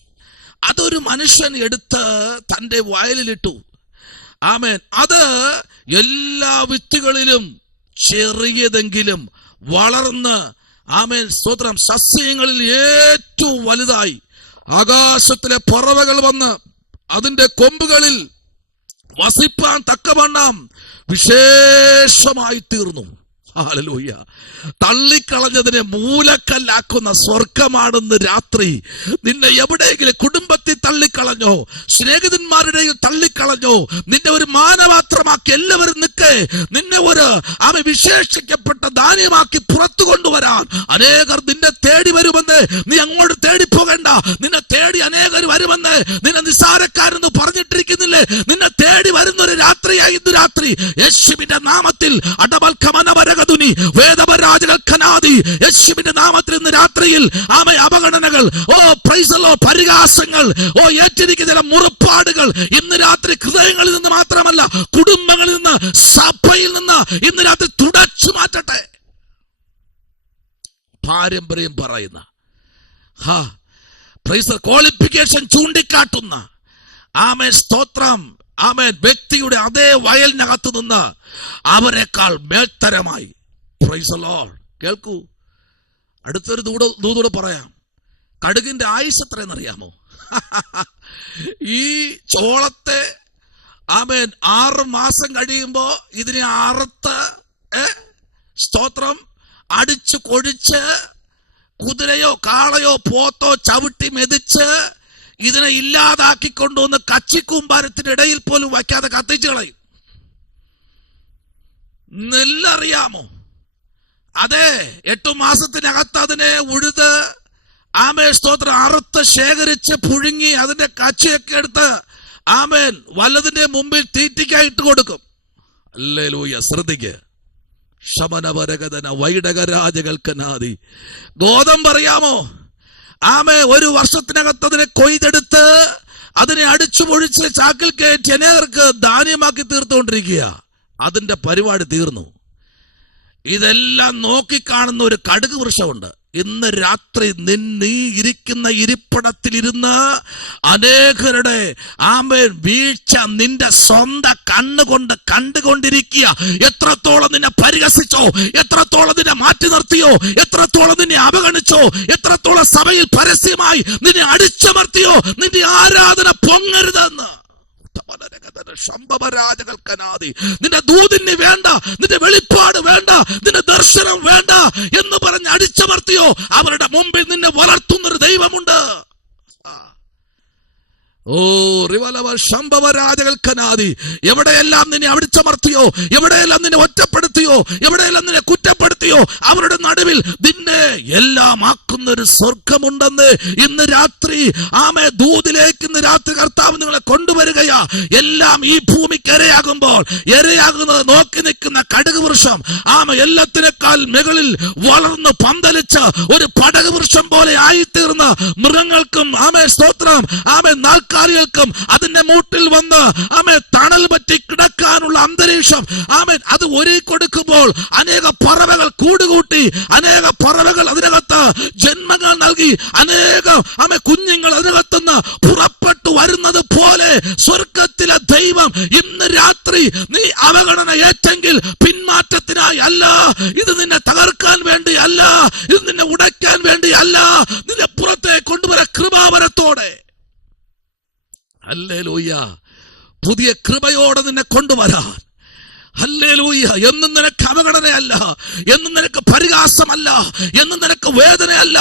അതൊരു മനുഷ്യൻ എടുത്ത് തന്റെ വയലിലിട്ടു. ആമേൻ. അത് എല്ലാ വിത്തുകളിലും ചെറിയതെങ്കിലും വളർന്ന്, ആമേൻ, സ്തോത്രം, സസ്യങ്ങളിൽ ഏറ്റവും വലുതായി ആകാശത്തിലെ പറവകൾ വന്ന് അതിന്റെ കൊമ്പുകളിൽ വസിപ്പാൻ തക്കവണ്ണം വിശേഷമായി തീർന്നു. ഹല്ലേലൂയ. തള്ളിക്കളഞ്ഞതിനെ മൂലക്കല്ലാക്കുന്ന സ്വർഗമാണെന്ന് രാത്രി. നിന്നെ എവിടെയെങ്കിലും കുടുംബത്തിൽ തള്ളിക്കളഞ്ഞോ, സ്നേഹിതന്മാരുടെ തള്ളിക്കളഞ്ഞോ, നിന്നെ ഒരു മാനപാത്രമാക്കി എല്ലാവരും നിൽക്കേ, നിന്നെ ഒരു വിശേഷിക്കപ്പെട്ട ധാന്യമാക്കി പുറത്തു കൊണ്ടുവരാൻ അനേകർ നിന്നെ തേടി വരുമെന്ന്. നീ അങ്ങോട്ട് തേടി പോകേണ്ട, നിന്നെ തേടി അനേകർ വരുമെന്ന്. നിന്നെ നിസ്സാരക്കാരെന്ന് പറഞ്ഞിട്ടിരിക്കുന്നില്ലേ, നിന്നെ തേടി വരുന്നൊരു രാത്രിയായി ഇന്ന് രാത്രി. യേശുവിന്റെ നാമത്തിൽ അടവൽക്കമനവരക വേദപരാജകനാദി യേശുവിന്റെ നാമത്തിൽ ഇന്ന് രാത്രിയിൽ അവഗണനകൾ, പ്രൈസ് ദി ലോർഡ്, പരിഹാസങ്ങൾ, ഏറ്റിരിക്കുന്ന മുറിപ്പാടുകൾ ഇന്ന് രാത്രി ഹൃദയങ്ങളിൽ നിന്ന് മാത്രമല്ല, കുടുംബങ്ങളിൽ നിന്ന്, സഭയിൽ നിന്ന് ഇന്ന് രാത്രി തുടച്ചു മാറ്റട്ടെ. പാരമ്പര്യം പറയുന്ന ക്വാളിഫിക്കേഷൻ ചൂണ്ടിക്കാട്ടുന്ന, ആമേൻ, സ്തോത്രം, ആമേൻ, വ്യക്തിയുടെ അതേ വയലിനകത്ത് നിന്ന് അവരെക്കാൾ മേൽത്തരമായി. Price the Lord. കേൾക്കൂ, അടുത്തൊരു ദൂതോട് പറയാം. കടുകിന്റെ ആയുസ് എത്രയെന്നറിയാമോ? ഈ ചോളത്തെ ആമേൻ 6 മാസം കഴിയുമ്പോ ഇതിനെ അറുത്ത് സ്തോത്രം അടിച്ചു കൊഴിച്ച് കുതിരയോ കാളയോ പോത്തോ ചവിട്ടി മെതിച്ച് ഇതിനെ ഇല്ലാതാക്കിക്കൊണ്ടുവന്ന് കച്ചിക്കൂമ്പാരത്തിനിടയിൽ പോലും വയ്ക്കാതെ കത്തിച്ചു കളയും. നെല്ലറിയാമോ? അതെ, 8 മാസത്തിനകത്ത് അതിനെ ഉഴുത് ആമേൻ സ്തോത്രം അറുത്ത് ശേഖരിച്ച് പുഴുങ്ങി അതിന്റെ കച്ചിയൊക്കെ എടുത്ത് ആമേൻ വല്ലതിന്റെ മുമ്പിൽ തീറ്റിക്കായിട്ട് കൊടുക്കും. ഹല്ലേലൂയ. ശ്രദ്ധിക്ക്. ശമനപരകതന വൈഡകരാജകൽക്കനാദി. ഗോതമ്പ് അറിയാമോ? ആമേ 1 വർഷത്തിനകത്ത് അതിനെ കൊയ്തെടുത്ത് അതിനെ അടിച്ചു പൊഴിച്ച് ചാക്കിൽ കയറ്റി അനേകർക്ക് ധാന്യമാക്കി തീർത്തുകൊണ്ടിരിക്കുക. അതിന്റെ പരിപാടി തീർന്നു. ഇതെല്ലാം നോക്കിക്കാണുന്ന ഒരു കടുക് വൃക്ഷമുണ്ട്. ഇന്ന് രാത്രി നീ ഇരിക്കുന്ന ഇരിപ്പിടത്തിലിരുന്ന് അനേകരുടെ ആമേൻ വീഴ്ച നിന്റെ സ്വന്തം കണ്ണുകൊണ്ട് കണ്ടുകൊണ്ടിരിക്കുക. എത്രത്തോളം നിന്നെ പരിഹസിച്ചോ, എത്രത്തോളം നിന്നെ മാറ്റി നിർത്തിയോ, എത്രത്തോളം നിന്നെ അവഗണിച്ചോ, എത്രത്തോളം സഭയിൽ പരസ്യമായി നിന്നെ അടിച്ചമർത്തിയോ, നിന്റെ ആരാധന പൊങ്ങരുതെന്ന്. നിന്റെ ദൂതിന് വേണ്ട, നിന്റെ വെളിപ്പാട് വേണ്ട, നിന്റെ ദർശനം വേണ്ട എന്ന് പറഞ്ഞ് അടിച്ചമർത്തിയോ, അവരുടെ മുമ്പിൽ നിന്നെ വളർത്തുന്നൊരു ദൈവമുണ്ട്. ഓ റിവലവ ശംഭവരാജകൽക്കനാദി. എവിടെയെല്ലാം നിന്നെ അടിച്ചമർത്തിയോ, എവിടെയെല്ലാം നിന്നെ ഒറ്റപ്പെടുത്തിയോ, എവിടെയെല്ലാം നിന്നെ കുറ്റപ്പെടുത്തിയോ, അവരുടെ നടുവിൽ നിന്നെ എല്ലാം ആക്കുന്നൊരു സ്വർഗമുണ്ടെന്ന് ഇന്ന് രാത്രി ആമേ ദൂതിലേക്ക് ഇന്ന് രാത്രി കർത്താവ് നിങ്ങളെ കൊണ്ടുവരികയാ. എല്ലാം ഈ ഭൂമിക്ക് ഇരയാകുമ്പോൾ ഇരയാകുന്നത് നോക്കി നിൽക്കുന്ന കടുക് വൃക്ഷം ആമ എല്ലാത്തിനേക്കാൾ മുകളിൽ വളർന്ന് പന്തലിച്ച ഒരു പടക് വൃക്ഷം പോലെ ആയിത്തീർന്ന് മൃഗങ്ങൾക്കും ആമേ സ്തോത്രം ആമേ നാൽക്കാലികൾക്കും അതിന്റെ മൂട്ടിൽ വന്ന് ആമേ തണൽ പറ്റി കിടക്കാനുള്ള അന്തരീക്ഷം ആമേൻ അത് ഒരുക്കി കൊടുക്കുമ്പോൾ അനേക പറവകൾ കൂടുകൂട്ടി, അനേക പറവകൾ അതിനകത്ത് ജന്മങ്ങൾ നൽകി, അനേകം ആമേ കുഞ്ഞുങ്ങൾ അതിനകത്തുനിന്ന് പുറപ്പെട്ടു വരുന്നത് പോലെ സ്വർഗത്തിലെ ദൈവം ഇന്ന് രാത്രി നീ അവഗണന ഏറ്റെങ്കിൽ പിന്മാറ്റത്തിനായി അല്ല, ഇത് നിന്നെ തകർക്കാൻ വേണ്ടി അല്ല, ഇത് നിന്നെ ഉടയ്ക്കാൻ വേണ്ടി അല്ല, നിന്നെ പുറത്തെ കൊണ്ടുവരാൻ കൃപാവരത്തോടെ. ഹല്ലേലൂയ. പുതിയ കൃപയോടെ നിന്നെ കൊണ്ടുവരാൻ. ഹല്ലേലൂയ. എന്നും നിനക്ക് അവഗണനയല്ല, എന്നും നിനക്ക് പരിഹാസമല്ല, എന്നും നിനക്ക് വേദനയല്ല,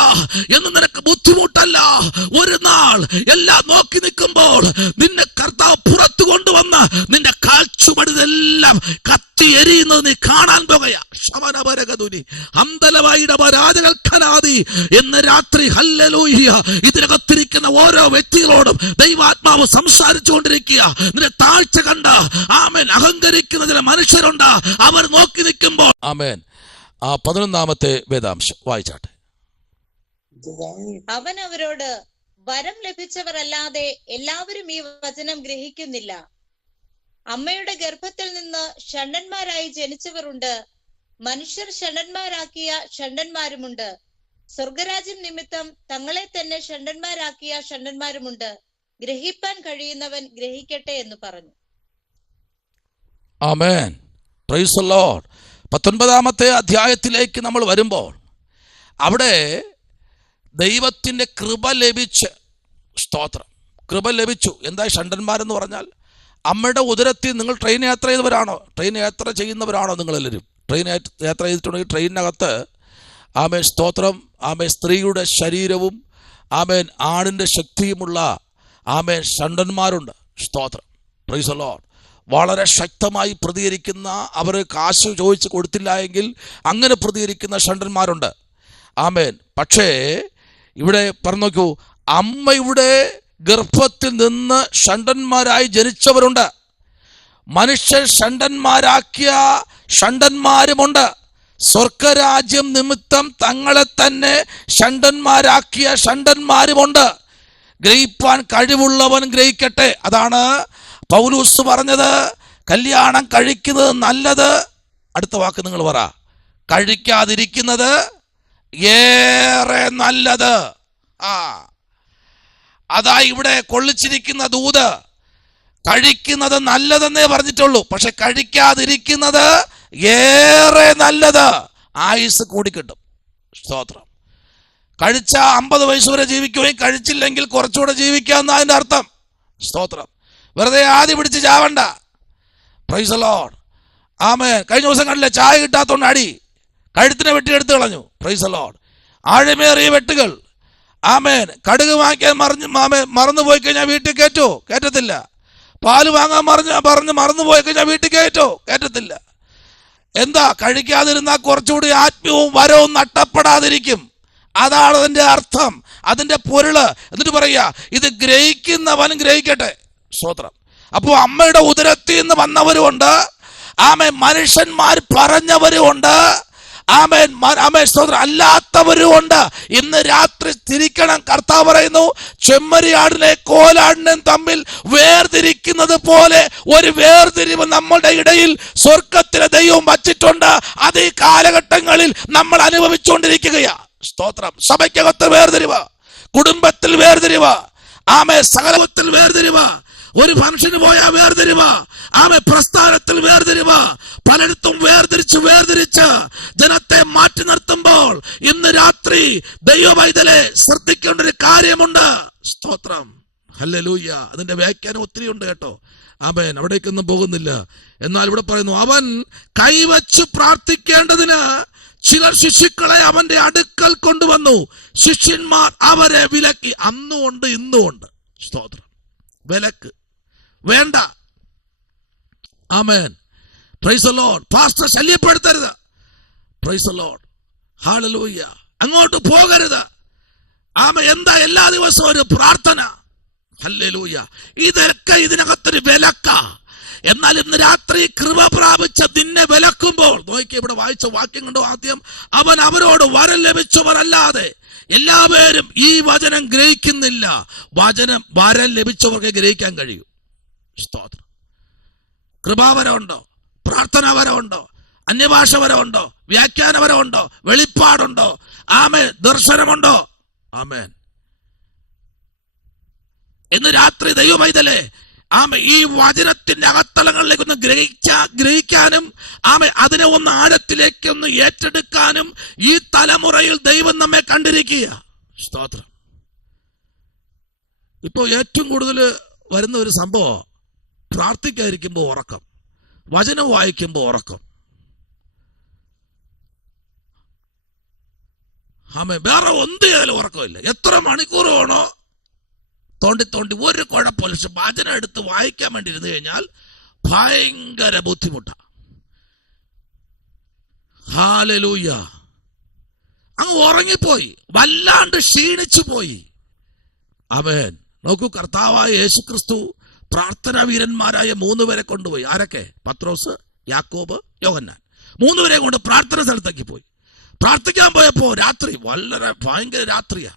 എന്നും നിനക്ക് ബുദ്ധിമുട്ടല്ല. ഒരു നാൾ എല്ലാം നോക്കി നിൽക്കുമ്പോൾ നിന്നെ കർത്താവ് പുറത്തു കൊണ്ടുവന്ന് നിന്റെ കാൽച്ചുവടിതെല്ലാം കത്തി എരിയുന്നത് നീ കാണാൻ പോകുകയാ. ശമനപരകതുനി അന്തലവായിയുടെ പരാജകൽക്കനാദി. ഇന്ന് രാത്രി ഹല്ലേലൂയ ഇതിനകത്തിരിക്കുന്ന ഓരോ വ്യക്തികളോടും ദൈവാത്മാവ് സംസാരിച്ചു കൊണ്ടിരിക്കുക. നിന്റെ താഴ്ച കണ്ട ആമേൻ അഹങ്കരിക്കുന്ന ചില മനുഷ്യരുണ്ട്. അവർ നോക്കി നിൽക്കുമ്പോൾ ആമേൻ. 11ാമത്തെ വേദാംശം വായിച്ചാട്ടെ. അവൻ അവരോട്, വരം ലഭിച്ചവരല്ലാതെ എല്ലാവരും ഈ വചനം ഗ്രഹിക്കുന്നില്ല. അമ്മയുടെ ഗർഭത്തിൽ നിന്ന് ഷണ്ഡന്മാരായി ജനിച്ചവരുണ്ട്, മനുഷ്യർ ഷണ്ഡന്മാരാക്കിയ ഷണ്ഡന്മാരുമുണ്ട്, സ്വർഗരാജ്യം നിമിത്തം തങ്ങളെ തന്നെ ഷണ്ഡന്മാരാക്കിയ ഷണ്ഡന്മാരുമുണ്ട്. ഗ്രഹിപ്പാൻ കഴിയുന്നവൻ ഗ്രഹിക്കട്ടെ എന്ന് പറഞ്ഞു. ആമേൻ. Praise the Lord. 19ാമത്തെ അധ്യായത്തിലേക്ക് നമ്മൾ വരുമ്പോൾ അവിടെ ദൈവത്തിൻ്റെ കൃപ ലഭിച്ച്, സ്തോത്രം, കൃപ ലഭിച്ചു. എന്താ ഷണ്ഡന്മാരെന്ന് പറഞ്ഞാൽ? അമ്മയുടെ ഉദരത്തിൽ നിങ്ങൾ ട്രെയിൻ യാത്ര ചെയ്തവരാണോ? ട്രെയിൻ യാത്ര ചെയ്യുന്നവരാണോ നിങ്ങളെല്ലാവരും? ട്രെയിൻ യാത്ര ചെയ്തിട്ടുണ്ടെങ്കിൽ ട്രെയിനിനകത്ത് ആമേൻ സ്തോത്രം ആമേൻ സ്ത്രീയുടെ ശരീരവും ആമേൻ ആണിൻ്റെ ശക്തിയുമുള്ള ആമേൻ ഷണ്ഡന്മാരുണ്ട്. സ്തോത്രം. Price the Lord. വളരെ ശക്തമായി പ്രതികരിക്കുന്ന, അവർ കാശ് ചോദിച്ച് കൊടുത്തില്ല എങ്കിൽ അങ്ങനെ പ്രതികരിക്കുന്ന ഷണ്ഡന്മാരുണ്ട്. ആമേൻ. പക്ഷേ ഇവിടെ പറഞ്ഞു നോക്കൂ, അമ്മയുടെ ഗർഭത്തിൽ നിന്ന് ഷണ്ഡന്മാരായി ജനിച്ചവരുണ്ട്, മനുഷ്യർ ഷണ്ഡന്മാരാക്കിയ ഷണ്ഡന്മാരുമുണ്ട്, സ്വർഗരാജ്യം നിമിത്തം തങ്ങളെ തന്നെ ഷണ്ഡന്മാരാക്കിയ ഷണ്ഡന്മാരുമുണ്ട്. ഗ്രഹിപ്പാൻ കഴിവുള്ളവൻ ഗ്രഹിക്കട്ടെ. അതാണ് പൗലൂസ് പറഞ്ഞത്. കല്യാണം കഴിക്കുന്നത് നല്ലത്, അടുത്ത വാക്ക് നിങ്ങൾ പറ, കഴിക്കാതിരിക്കുന്നത് ഏറെ നല്ലത്. അതാ ഇവിടെ കൊള്ളിച്ചിരിക്കുന്ന ദൂത്. കഴിക്കുന്നത് നല്ലതെന്നേ പറഞ്ഞിട്ടുള്ളൂ, പക്ഷെ കഴിക്കാതിരിക്കുന്നത് ഏറെ നല്ലത്. ആയുസ് കൂടിക്കിട്ടും. സ്തോത്രം. കഴിച്ച 50 വയസ്സ് വരെ ജീവിക്കുകയും കഴിച്ചില്ലെങ്കിൽ കുറച്ചുകൂടെ ജീവിക്കാമെന്ന് അതിൻ്റെ അർത്ഥം. സ്തോത്രം. വെറുതെ ആദ്യം പിടിച്ച് ചാവണ്ട. Praise the Lord. ആമേൻ. കഴിഞ്ഞ ദിവസം കണ്ടില്ലേ, ചായ കിട്ടാത്തോണ്ട് അടി, കഴുത്തിനെ വെട്ടിയെടുത്ത് കളഞ്ഞു. Praise the Lord. ആഴമേറിയ വെട്ടുകൾ. ആമേൻ. കടുക് വാങ്ങിക്കാൻ മറന്നു പോയി കഴിഞ്ഞാൽ വീട്ടിൽ കയറ്റത്തില്ല. പാല് വാങ്ങാൻ മറന്നു പോയി കഴിഞ്ഞാൽ വീട്ടിൽ കയറ്റത്തില്ല. എന്താ? കഴിക്കാതിരുന്നാൽ കുറച്ചുകൂടി ആത്മീയവും വരവും നഷ്ടപ്പെടാതിരിക്കും. അതാണ് അതിന്റെ അർത്ഥം, അതിന്റെ പൊരുള്. എന്നിട്ട് പറയാ, ഇത് ഗ്രഹിക്കുന്നവനും ഗ്രഹിക്കട്ടെ. സ്തോത്രം. അപ്പോ അമ്മയുടെ ഉദരത്തിൽ നിന്ന് വന്നവരുമുണ്ട്, ആമേൻ, മനുഷ്യന്മാർ പറഞ്ഞവരുമുണ്ട്, ആമേൻ, ആമേൻ, സ്തോത്രം, അല്ലാത്തവരുമുണ്ട്. ഇന്ന് രാത്രി തിരിക്കണം. കർത്താവ് പറയുന്നു, ചെമ്മരിയാടിനെ കോലാടിനെയും തമ്മിൽ വേർതിരിക്കുന്നത് പോലെ ഒരു വേർതിരിവ് നമ്മുടെ ഇടയിൽ സ്വർഗത്തിലെ ദൈവം വച്ചിട്ടുണ്ട്. അത് ഈ കാലഘട്ടങ്ങളിൽ നമ്മൾ അനുഭവിച്ചുകൊണ്ടിരിക്കുകയാ. സ്തോത്രം. സഭയ്ക്കകത്ത് വേർതിരിവ്, കുടുംബത്തിൽ വേർതിരിവ്, ആമേ, സകലത്തിൽ വേർതിരിവ്, ഒരു ഫംഗ്ഷന് പോയാൽ വേർതിരിവ്, ആമേ, പ്രസ്ഥാനത്തിൽ വേർതിരിവ്, പലയിടത്തും വേർതിരിച്ച് ജനത്തെ മാറ്റി നിർത്തുമ്പോൾ ഇന്ന് രാത്രി ദൈവവൈതലെ ശ്രദ്ധിക്കേണ്ട ഒരു കാര്യമുണ്ട്. സ്തോത്രം. ഹല്ലേലൂയ. അതിന്റെ വ്യാഖ്യാനം ഒത്തിരി ഉണ്ട് കേട്ടോ. ആമേൻ. അവിടേക്കൊന്നും പോകുന്നില്ല. എന്നാൽ ഇവിടെ പറയുന്നു, അവൻ കൈവച്ച് പ്രാർത്ഥിക്കേണ്ടതിന് ചിലർ ശിശുക്കളെ അവന്റെ അടുക്കൽ കൊണ്ടുവന്നു, ശിഷ്യന്മാർ അവരെ വിലക്കി. അന്നുമുണ്ട് ഇന്നുമുണ്ട്. സ്തോത്രം. വിലക്ക് വേണ്ട. ആമേൻ. Praise the Lord. പാസ്റ്റർ ശല്യപ്പെടുത്തരുത്. Praise the Lord. ഹല്ലേലൂയ. അങ്ങോട്ട് പോകരുത്. ആമേൻ. എന്താ എല്ലാ ദിവസവും ഒരു പ്രാർത്ഥന? ഹല്ലേലൂയ. ഇതൊക്കെ ഇതിനകത്തൊരു വിലക്ക. എന്നാൽ ഇന്ന് രാത്രി കൃപ പ്രാപിച്ച നിന്നെ വിലക്കുമ്പോൾ, നോക്കി ഇവിടെ വായിച്ച വാക്യം കണ്ടോ ആദ്യം, അവൻ അവരോട് വരം ലഭിച്ചവരല്ലാതെ എല്ലാവരും ഈ വചനം ഗ്രഹിക്കുന്നില്ല. വരം ലഭിച്ചവർക്ക് ഗ്രഹിക്കാൻ കഴിയൂ. സ്തോത്രം. കൃപാവരമുണ്ടോ? പ്രാർത്ഥനാവരമുണ്ടോ? അന്യഭാഷവരമുണ്ടോ? വ്യാഖ്യാനവരമുണ്ടോ? വെളിപ്പാടുണ്ടോ? ആമേൻ. ദർശനമുണ്ടോ? ആമേൻ. ഇന്ന് രാത്രി ദൈവമൈതലേ, ആമേ, ഈ വചനത്തിന്റെ അകത്തളങ്ങളിലേക്ക് ഒന്ന് ഗ്രഹിക്കാനും ആമേ, അതിനെ ഒന്ന് ആഴത്തിലേക്ക് ഒന്ന് ഏറ്റെടുക്കാനും ഈ തലമുറയിൽ ദൈവം നമ്മെ കണ്ടിരിക്കുക. സ്തോത്രം. ഇപ്പോ ഏറ്റവും കൂടുതൽ വരുന്ന ഒരു സംഭവം, പ്രാർത്ഥിക്കാതിരിക്കുമ്പോൾ ഉറക്കം, വചനം വായിക്കുമ്പോൾ ഉറക്കം. ആമേ. വേറെ ഒന്നും ചെയ്താലും ഉറക്കമില്ല. എത്ര മണിക്കൂർ വേണോ തോണ്ടി ഒരു കുഴപ്പമില്ല. പക്ഷെ വചനം എടുത്ത് വായിക്കാൻ വേണ്ടി ഇരുന്ന് കഴിഞ്ഞാൽ ഭയങ്കര ബുദ്ധിമുട്ടാണ്. ഹല്ലേലൂയ. അങ്ങ് ഉറങ്ങിപ്പോയി, വല്ലാണ്ട് ക്ഷീണിച്ചു പോയി. ആമേൻ. നോക്കൂ, കർത്താവായ യേശുക്രിസ്തു പ്രാർത്ഥനാ വീരന്മാരായ 3 പേരെ കൊണ്ടുപോയി. ആരൊക്കെ? പത്രോസ്, യാക്കോബ്, യോഹന്നാൻ. 3 പേരെ കൊണ്ട് പ്രാർത്ഥന സ്ഥലത്തേക്ക് പോയി. പ്രാർത്ഥിക്കാൻ പോയപ്പോ രാത്രി, വളരെ ഭയങ്കര രാത്രിയാ.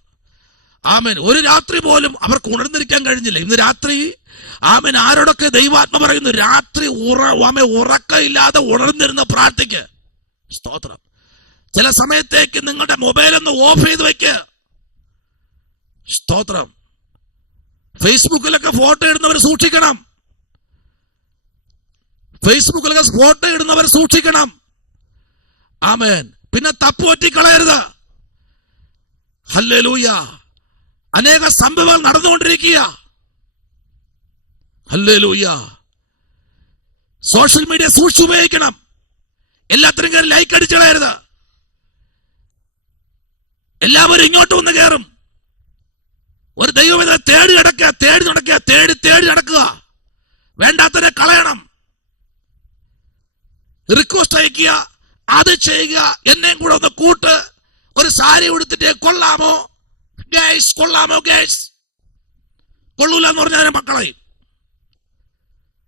ആമേൻ. ഒരു രാത്രി പോലും അവർക്ക് ഉണർന്നിരിക്കാൻ കഴിഞ്ഞില്ല. ഇന്ന് രാത്രി ആമേൻ, ആരോടൊക്കെ ദൈവാത്മ പറയുന്നു, രാത്രി ഉറക്കമില്ലാതെ ഉണർന്നിരുന്ന പ്രാർത്ഥിക്ക്. സ്തോത്രം. ചില സമയത്തേക്ക് നിങ്ങളുടെ മൊബൈൽ ഒന്ന് ഓഫ് ചെയ്ത് വെക്ക്. സ്തോത്രം. ഫേസ്ബുക്കിലൊക്കെ ഫോട്ടോ ഇടുന്നവർ സൂക്ഷിക്കണം. ഫേസ്ബുക്കിലൊക്കെ ഫോട്ടോ ഇടുന്നവർ സൂക്ഷിക്കണം. ആമേൻ. പിന്നെ തപ്പുപറ്റിക്കളയരുത്. ഹല്ലേലൂയ. അനേക സംഭവങ്ങൾ നടന്നുകൊണ്ടിരിക്കുക. ഹല്ലേലൂയ. സോഷ്യൽ മീഡിയ സൂക്ഷിച്ച് ഉപയോഗിക്കണം. എല്ലാത്തിനും കയറി ലൈക്ക് അടിച്ചളയരുത്. എല്ലാവരും ഇങ്ങോട്ട് വന്ന് കയറും. ഒരു ദൈവം തേടി നടക്കുക. വേണ്ടാത്തവരെ കളയണം. റിക്വസ്റ്റ് അയക്കുക, അത് ചെയ്യുക, എന്നെയും കൂടെ ഒന്ന് കൂട്ട്. ഒരു സാരി ഉടുത്തിട്ട് കൊള്ളാമോ ഗൈസ്, കൊള്ളാമോ ഗൈസ്, കൊള്ളൂല എന്ന് പറഞ്ഞാൽ മക്കളെ.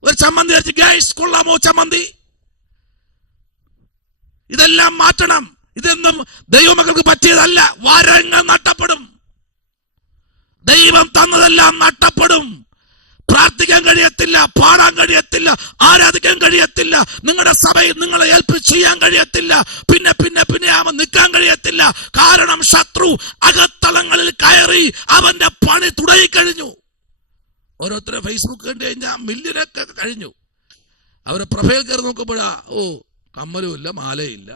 ഒരു ചമ്മന്തി അരച്ച് ഗൈസ് കൊള്ളാമോ ചമ്മന്തി. ഇതെല്ലാം മാറ്റണം. ഇതൊന്നും ദൈവമക്കൾക്ക് പറ്റിയതല്ല. വരങ്ങൾ നഷ്ടപ്പെടും. ദൈവം തന്നതെല്ലാം നഷ്ടപ്പെടും. പ്രാർത്ഥിക്കാൻ കഴിയത്തില്ല, പാടാൻ കഴിയത്തില്ല, ആരാധിക്കാൻ കഴിയത്തില്ല, നിങ്ങളുടെ സഭയിൽ നിങ്ങളെ ഏൽപ്പിച്ച് ചെയ്യാൻ കഴിയത്തില്ല, പിന്നെ നിൽക്കാൻ കഴിയത്തില്ല. കാരണം ശത്രു അകത്തളങ്ങളിൽ കയറി അവന്റെ പണി തുടങ്ങിക്കഴിഞ്ഞു. ഓരോരുത്തരെ ഫേസ്ബുക്ക് കണ്ടു കഴിഞ്ഞാൽ മില്യനൊക്കെ കഴിഞ്ഞു. അവരെ പ്രൊഫൈൽ കയറി നോക്കുമ്പോഴാ, ഓ, കമ്മലുമില്ല, മാലയില്ല,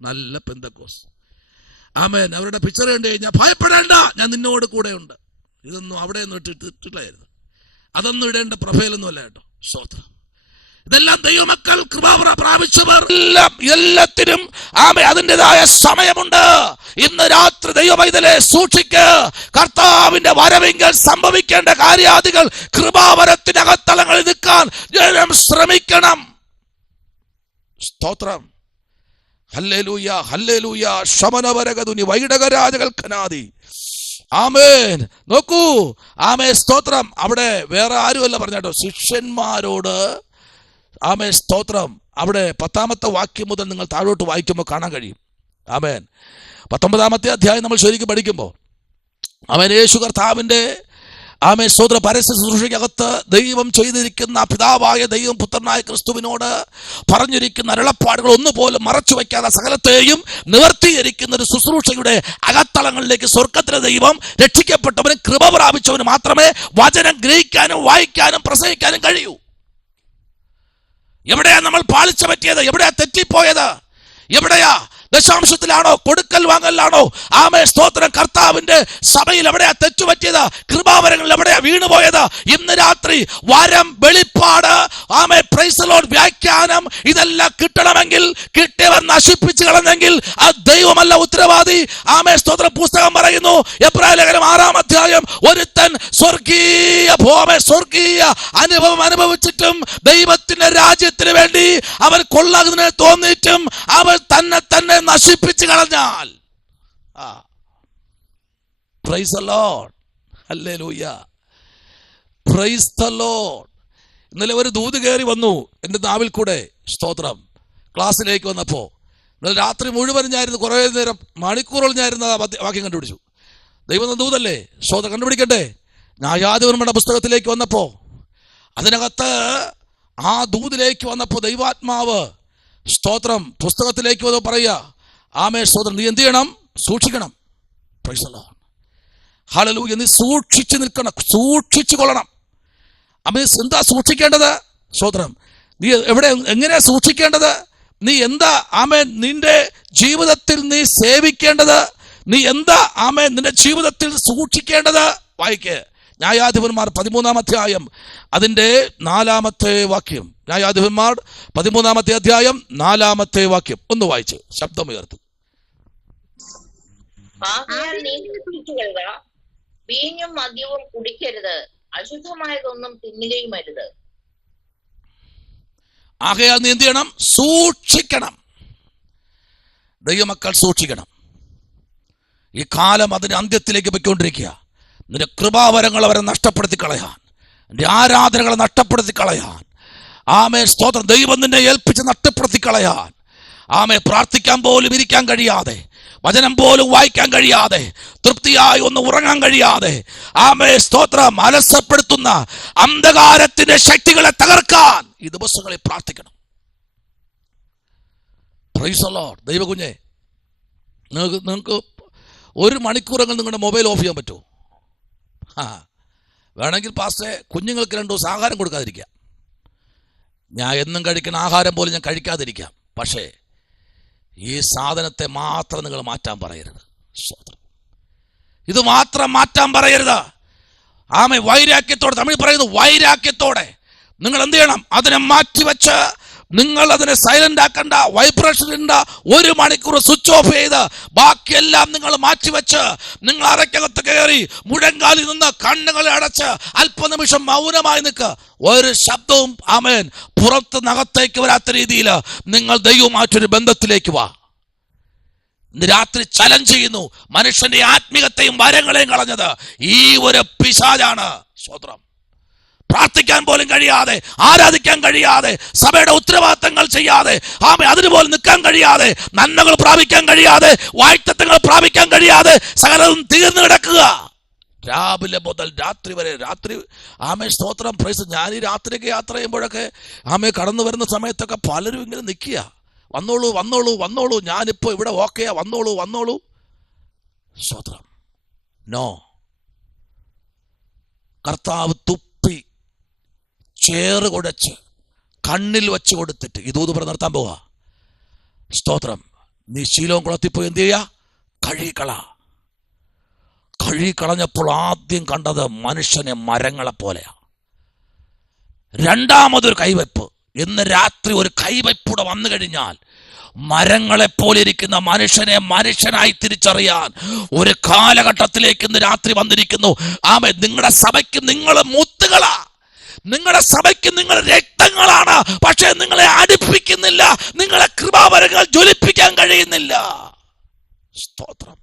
നല്ല പെന്തക്കോസ്. ആമേൻ, അവരുടെ പിക്ചർ കണ്ടു കഴിഞ്ഞാൽ ഭയപ്പെടേണ്ട, ഞാൻ നിന്നോട് കൂടെ ഉണ്ട്. ഇതൊന്നും അവിടെ ഒന്നും ഇട്ടിട്ടില്ലായിരുന്നു. അതൊന്നും ഇടേണ്ട പ്രൊഫൈലൊന്നും അല്ല കേട്ടോ. സ്തോത്രം. ഇതെല്ലാം ദൈവമക്കൾ കൃപ പ്രാപിച്ചവർ. എല്ലാത്തിനും അതിൻ്റെതായ സമയമുണ്ട്. ഇന്ന് രാത്രി ദൈവമൈതലെ സൂക്ഷിക്ക്. കർത്താവിന്റെ വരവിങ്കൽ സംഭവിക്കേണ്ട കാര്യാദികൾ കൃപാവരത്തിനകത്തളങ്ങളിൽ നിൽക്കാൻ ശ്രമിക്കണം. സ്തോത്രം. ഹല്ലേലൂയ, ഹല്ലേലൂയ. ശമനവരകതുനി വൈടകരാജകൽക്കനാദി. ആമേൻ. നോക്കൂ, ആമേൻ, സ്തോത്രം. അവിടെ വേറെ ആരുമല്ല പറഞ്ഞോ, ശിഷ്യന്മാരോട്. ആമേൻ, സ്തോത്രം. അവിടെ 10-ാമത്തെ വാക്യം മുതൽ നിങ്ങൾ താഴോട്ട് വായിക്കുമ്പോൾ കാണാൻ കഴിയും. ആമേൻ. 19-ാമത്തെ അധ്യായം നമ്മൾ ശരിക്കും പഠിക്കുമ്പോൾ ആമേൻ, യേശു കർത്താവിന്റെ ആമേൻ, സ്തോത്ര പരസ്യ ശുശ്രൂഷയ്ക്കകത്ത് ദൈവം ചെയ്തിരിക്കുന്ന പിതാവായ ദൈവം പുത്രനായ ക്രിസ്തുവിനോട് പറഞ്ഞിരിക്കുന്ന അരുളപ്പാടുകൾ ഒന്നുപോലും മറച്ചു വയ്ക്കാതെ സകലത്തെയും നിവർത്തീകരിക്കുന്ന ഒരു ശുശ്രൂഷയുടെ അകത്തളങ്ങളിലേക്ക് സ്വർഗത്തിലെ ദൈവം രക്ഷിക്കപ്പെട്ടവനും കൃപ പ്രാപിച്ചവന് മാത്രമേ വചനം ഗ്രഹിക്കാനും വായിക്കാനും പ്രസംഗിക്കാനും കഴിയൂ. എവിടെയാ നമ്മൾ പാളിച്ച പറ്റിയത്? എവിടെയാ തെറ്റിപ്പോയത്? എവിടെയാ? ദശാംശത്തിലാണോ? കൊടുക്കൽ വാങ്ങലിലാണോ? ആമേൻ, സ്തോത്രം. കർത്താവിന്റെ സഭയിൽ എവിടെയാ തെറ്റുപറ്റിയത്? കൃപാവരങ്ങളിൽ എവിടെയാ വീണുപോയത്? ഇന്ന് രാത്രി വരം, വെളിപ്പാട്, ആമേൻ, പ്രൈസ് ദി ലോർഡ്, വ്യാഖ്യാനം, ഇതെല്ലാം കിട്ടണമെങ്കിൽ, കിട്ടിയവർ നശിപ്പിച്ചു കളഞ്ഞെങ്കിൽ അത് ദൈവമല്ല ഉത്തരവാദി. ആമേൻ, സ്തോത്രം. പുസ്തകം പറയുന്നു, എബ്രായ ലേഖനം 6-ാം അധ്യായം, ഒരുത്തൻ സ്വർഗീയ അനുഭവം അനുഭവിച്ചിട്ടും ദൈവത്തിന്റെ രാജ്യത്തിന് വേണ്ടി അവൻ കൊള്ളാകുന്നതിനെ തോന്നിയിട്ടും അവൻ തന്നെ നശിപ്പിച്ചു കളഞ്ഞാൽ, price the Lord, hallelujah, praise the Lord. ഇന്നലെ ഒരു ദൂത് കയറി വന്നു എൻ്റെ നാവിൽ കൂടെ. സ്തോത്രം. ക്ലാസ്സിലേക്ക് വന്നപ്പോൾ ഇന്നലെ രാത്രി മുഴുവൻ ഞാനിരുന്ന് കുറേ നേരം, മണിക്കൂറുകൾ ഞാനിരുന്ന് ആ വാക്യം കണ്ടുപിടിച്ചു. ദൈവം ദൂതല്ലേ, സ്തോത്രം, കണ്ടുപിടിക്കട്ടെ. ന്യായാധിപന്മാരുടെ പുസ്തകത്തിലേക്ക് വന്നപ്പോൾ അതിനകത്ത് ആ ദൂതിലേക്ക് വന്നപ്പോൾ ദൈവാത്മാവ്, സ്തോത്രം, പുസ്തകത്തിലേക്ക് വന്ന് പറയുക, ആമേൻ, സ്തോത്രം, നീ എന്ത് ചെയ്യണം? സൂക്ഷിക്കണം. Price the Lord, hallelujah. നീ സൂക്ഷിച്ചു നിൽക്കണം, സൂക്ഷിച്ചു കൊള്ളണം. ആമേൻ. എന്താ സൂക്ഷിക്കേണ്ടത്? സ്തോത്രം. നീ എങ്ങനെയാ സൂക്ഷിക്കേണ്ടത്? നീ എന്താ, ആമേൻ, നിന്റെ ജീവിതത്തിൽ നീ സേവിക്കേണ്ടത്? നീ എന്താ, ആമേൻ, നിന്റെ ജീവിതത്തിൽ സൂക്ഷിക്കേണ്ടത്? വായിക്ക്. ന്യായാധിപന്മാർ 13-ാം അധ്യായം അതിന്റെ 4-ാമത്തെ വാക്യം. ന്യായാധിപന്മാർ 13-ാമത്തെ അധ്യായം 4-ാമത്തെ വാക്യം ഒന്ന് വായിച്ച് ശബ്ദമുയർത്തി. വീഞ്ഞും മദ്യവും കുടിക്കരുത്, അശുദ്ധമായതൊന്നും തിന്നുകയും അരുത്. ആകയാൽ നീ എന്ത് ചെയ്യണം? സൂക്ഷിക്കണം. ദൈവമക്കൾ സൂക്ഷിക്കണം. ഈ കാലം അതിന്റെ അന്ത്യത്തിലേക്ക് പോയിക്കൊണ്ടിരിക്കുക. നിന്റെ കൃപാവരങ്ങൾ അവരെ നഷ്ടപ്പെടുത്തി കളയാൻ, നിന്റെ ആരാധനകളെ നഷ്ടപ്പെടുത്തി കളയാൻ, ആമേൻ, സ്തോത്രം, ദൈവം നിന്നെ ഏൽപ്പിച്ച് നഷ്ടപ്പെടുത്തി കളയാൻ, ആമേൻ, പ്രാർത്ഥിക്കാൻ പോലും ഇരിക്കാൻ കഴിയാതെ, വചനം പോലും വായിക്കാൻ കഴിയാതെ, തൃപ്തിയായി ഒന്ന് ഉറങ്ങാൻ കഴിയാതെ, ആമേൻ, സ്തോത്രം, അലസപ്പെടുത്തുന്ന അന്ധകാരത്തിന്റെ ശക്തികളെ തകർക്കാൻ ഈ ദിവസങ്ങളിൽ പ്രാർത്ഥിക്കണം. Price the Lord. ദൈവകുഞ്ഞെ, നിങ്ങൾക്ക് 1 മണിക്കൂറെങ്കിലും നിങ്ങളുടെ മൊബൈൽ ഓഫ് ചെയ്യാൻ പറ്റുമോ? വേണമെങ്കിൽ പാസ്റ്റേ കുഞ്ഞുങ്ങൾക്ക് 2 ദിവസം ആഹാരം കൊടുക്കാതിരിക്കാം. ഞാൻ എന്നും കഴിക്കുന്ന ആഹാരം പോലും ഞാൻ കഴിക്കാതിരിക്കാം. പക്ഷേ ഈ സാധനത്തെ മാത്രം നിങ്ങൾ മാറ്റാൻ പറയരുത്. ഇത് മാത്രം മാറ്റാൻ പറയരുത്. ആമേ, വൈരാഗ്യത്തോടെ, തമിഴ് പറയുന്നു വൈരാഗ്യത്തോടെ നിങ്ങൾ എന്ത് ചെയ്യണം? അതിനെ മാറ്റിവെച്ച് നിങ്ങൾ അതിനെ സൈലന്റ് ആക്കണ്ട, വൈബ്രേഷൻ ഇണ്ട. 1 മണിക്കൂർ സ്വിച്ച് ഓഫ് ചെയ്ത് ബാക്കിയെല്ലാം നിങ്ങൾ മാറ്റിവെച്ച് നിങ്ങൾ അറയ്ക്കകത്ത് കയറി മുഴങ്കാലിൽ നിന്ന് കണ്ണുകളെ അടച്ച് അല്പനിമിഷം മൗനമായി നിൽക്കുക. ഒരു ശബ്ദവും, ആമേൻ, പുറത്ത് നകത്തേക്ക് വരാത്ത രീതിയിൽ നിങ്ങൾ ദൈവമായിട്ടൊരു ബന്ധത്തിലേക്ക് വാ. ഇന്ന് രാത്രി ചലഞ്ച് ചെയ്യുന്നു. മനുഷ്യന്റെ ആത്മീയത്തെയും വരങ്ങളെയും കളഞ്ഞത് ഈ ഒരു പിശാചാണ്. സ്വത്രം. പ്രാർത്ഥിക്കാൻ പോലും കഴിയാതെ, ആരാധിക്കാൻ കഴിയാതെ, സഭയുടെ ഉത്തരവാദിത്തങ്ങൾ ചെയ്യാതെ, ആമേ, അതിനുപോലും നിൽക്കാൻ കഴിയാതെ, നന്മകൾ പ്രാപിക്കാൻ കഴിയാതെ, വാഴ്ത്തത്വങ്ങൾ പ്രാപിക്കാൻ കഴിയാതെ സകലതും തീർന്നു കിടക്കുക. രാവിലെ മുതൽ രാത്രി വരെ. രാത്രി, ആമേ, സ്തോത്രം, പ്രൈസ്. ഞാൻ ഈ രാത്രിയൊക്കെ യാത്ര ചെയ്യുമ്പോഴൊക്കെ, ആമേ, കടന്നു വരുന്ന സമയത്തൊക്കെ പലരും ഇങ്ങനെ നിൽക്കുക. വന്നോളൂ, വന്നോളൂ, വന്നോളൂ, ഞാനിപ്പോ ഇവിടെ ഓക്കെയാ, വന്നോളൂ, വന്നോളൂ. സ്തോത്രം. നോ. കർത്താവ് തുപ്പി ചേറ് കുടച്ച് കണ്ണിൽ വെച്ച് കൊടുത്തിട്ട് ഇതൂത് പറഞ്ഞ് നിർത്താൻ പോവാ. സ്തോത്രം. നീ ശീലവും കുളത്തിപ്പോയി എന്ത് ചെയ്യാ? കഴുകിക്കളഞ്ഞപ്പോൾ ആദ്യം കണ്ടത് മനുഷ്യനെ മരങ്ങളെ പോലെയാ. രണ്ടാമതൊരു കൈവയ്പ്. ഇന്ന് രാത്രി ഒരു കൈവയ്പൂടെ വന്നു കഴിഞ്ഞാൽ മരങ്ങളെപ്പോലെ ഇരിക്കുന്ന മനുഷ്യനെ മനുഷ്യനായി തിരിച്ചറിയാൻ ഒരു കാലഘട്ടത്തിലേക്ക് ഇന്ന് രാത്രി വന്നിരിക്കുന്നു. ആമേൻ. നിങ്ങളുടെ സഭയ്ക്ക് നിങ്ങൾ മുത്തുകളാ, നിങ്ങളുടെ സഭയ്ക്ക് നിങ്ങൾ രക്തങ്ങളാണ്. പക്ഷെ നിങ്ങളെ അടുപ്പിക്കുന്നില്ല, നിങ്ങളെ കൃപാവരങ്ങൾ ജ്വലിപ്പിക്കാൻ കഴിയുന്നില്ല. സ്തോത്രം.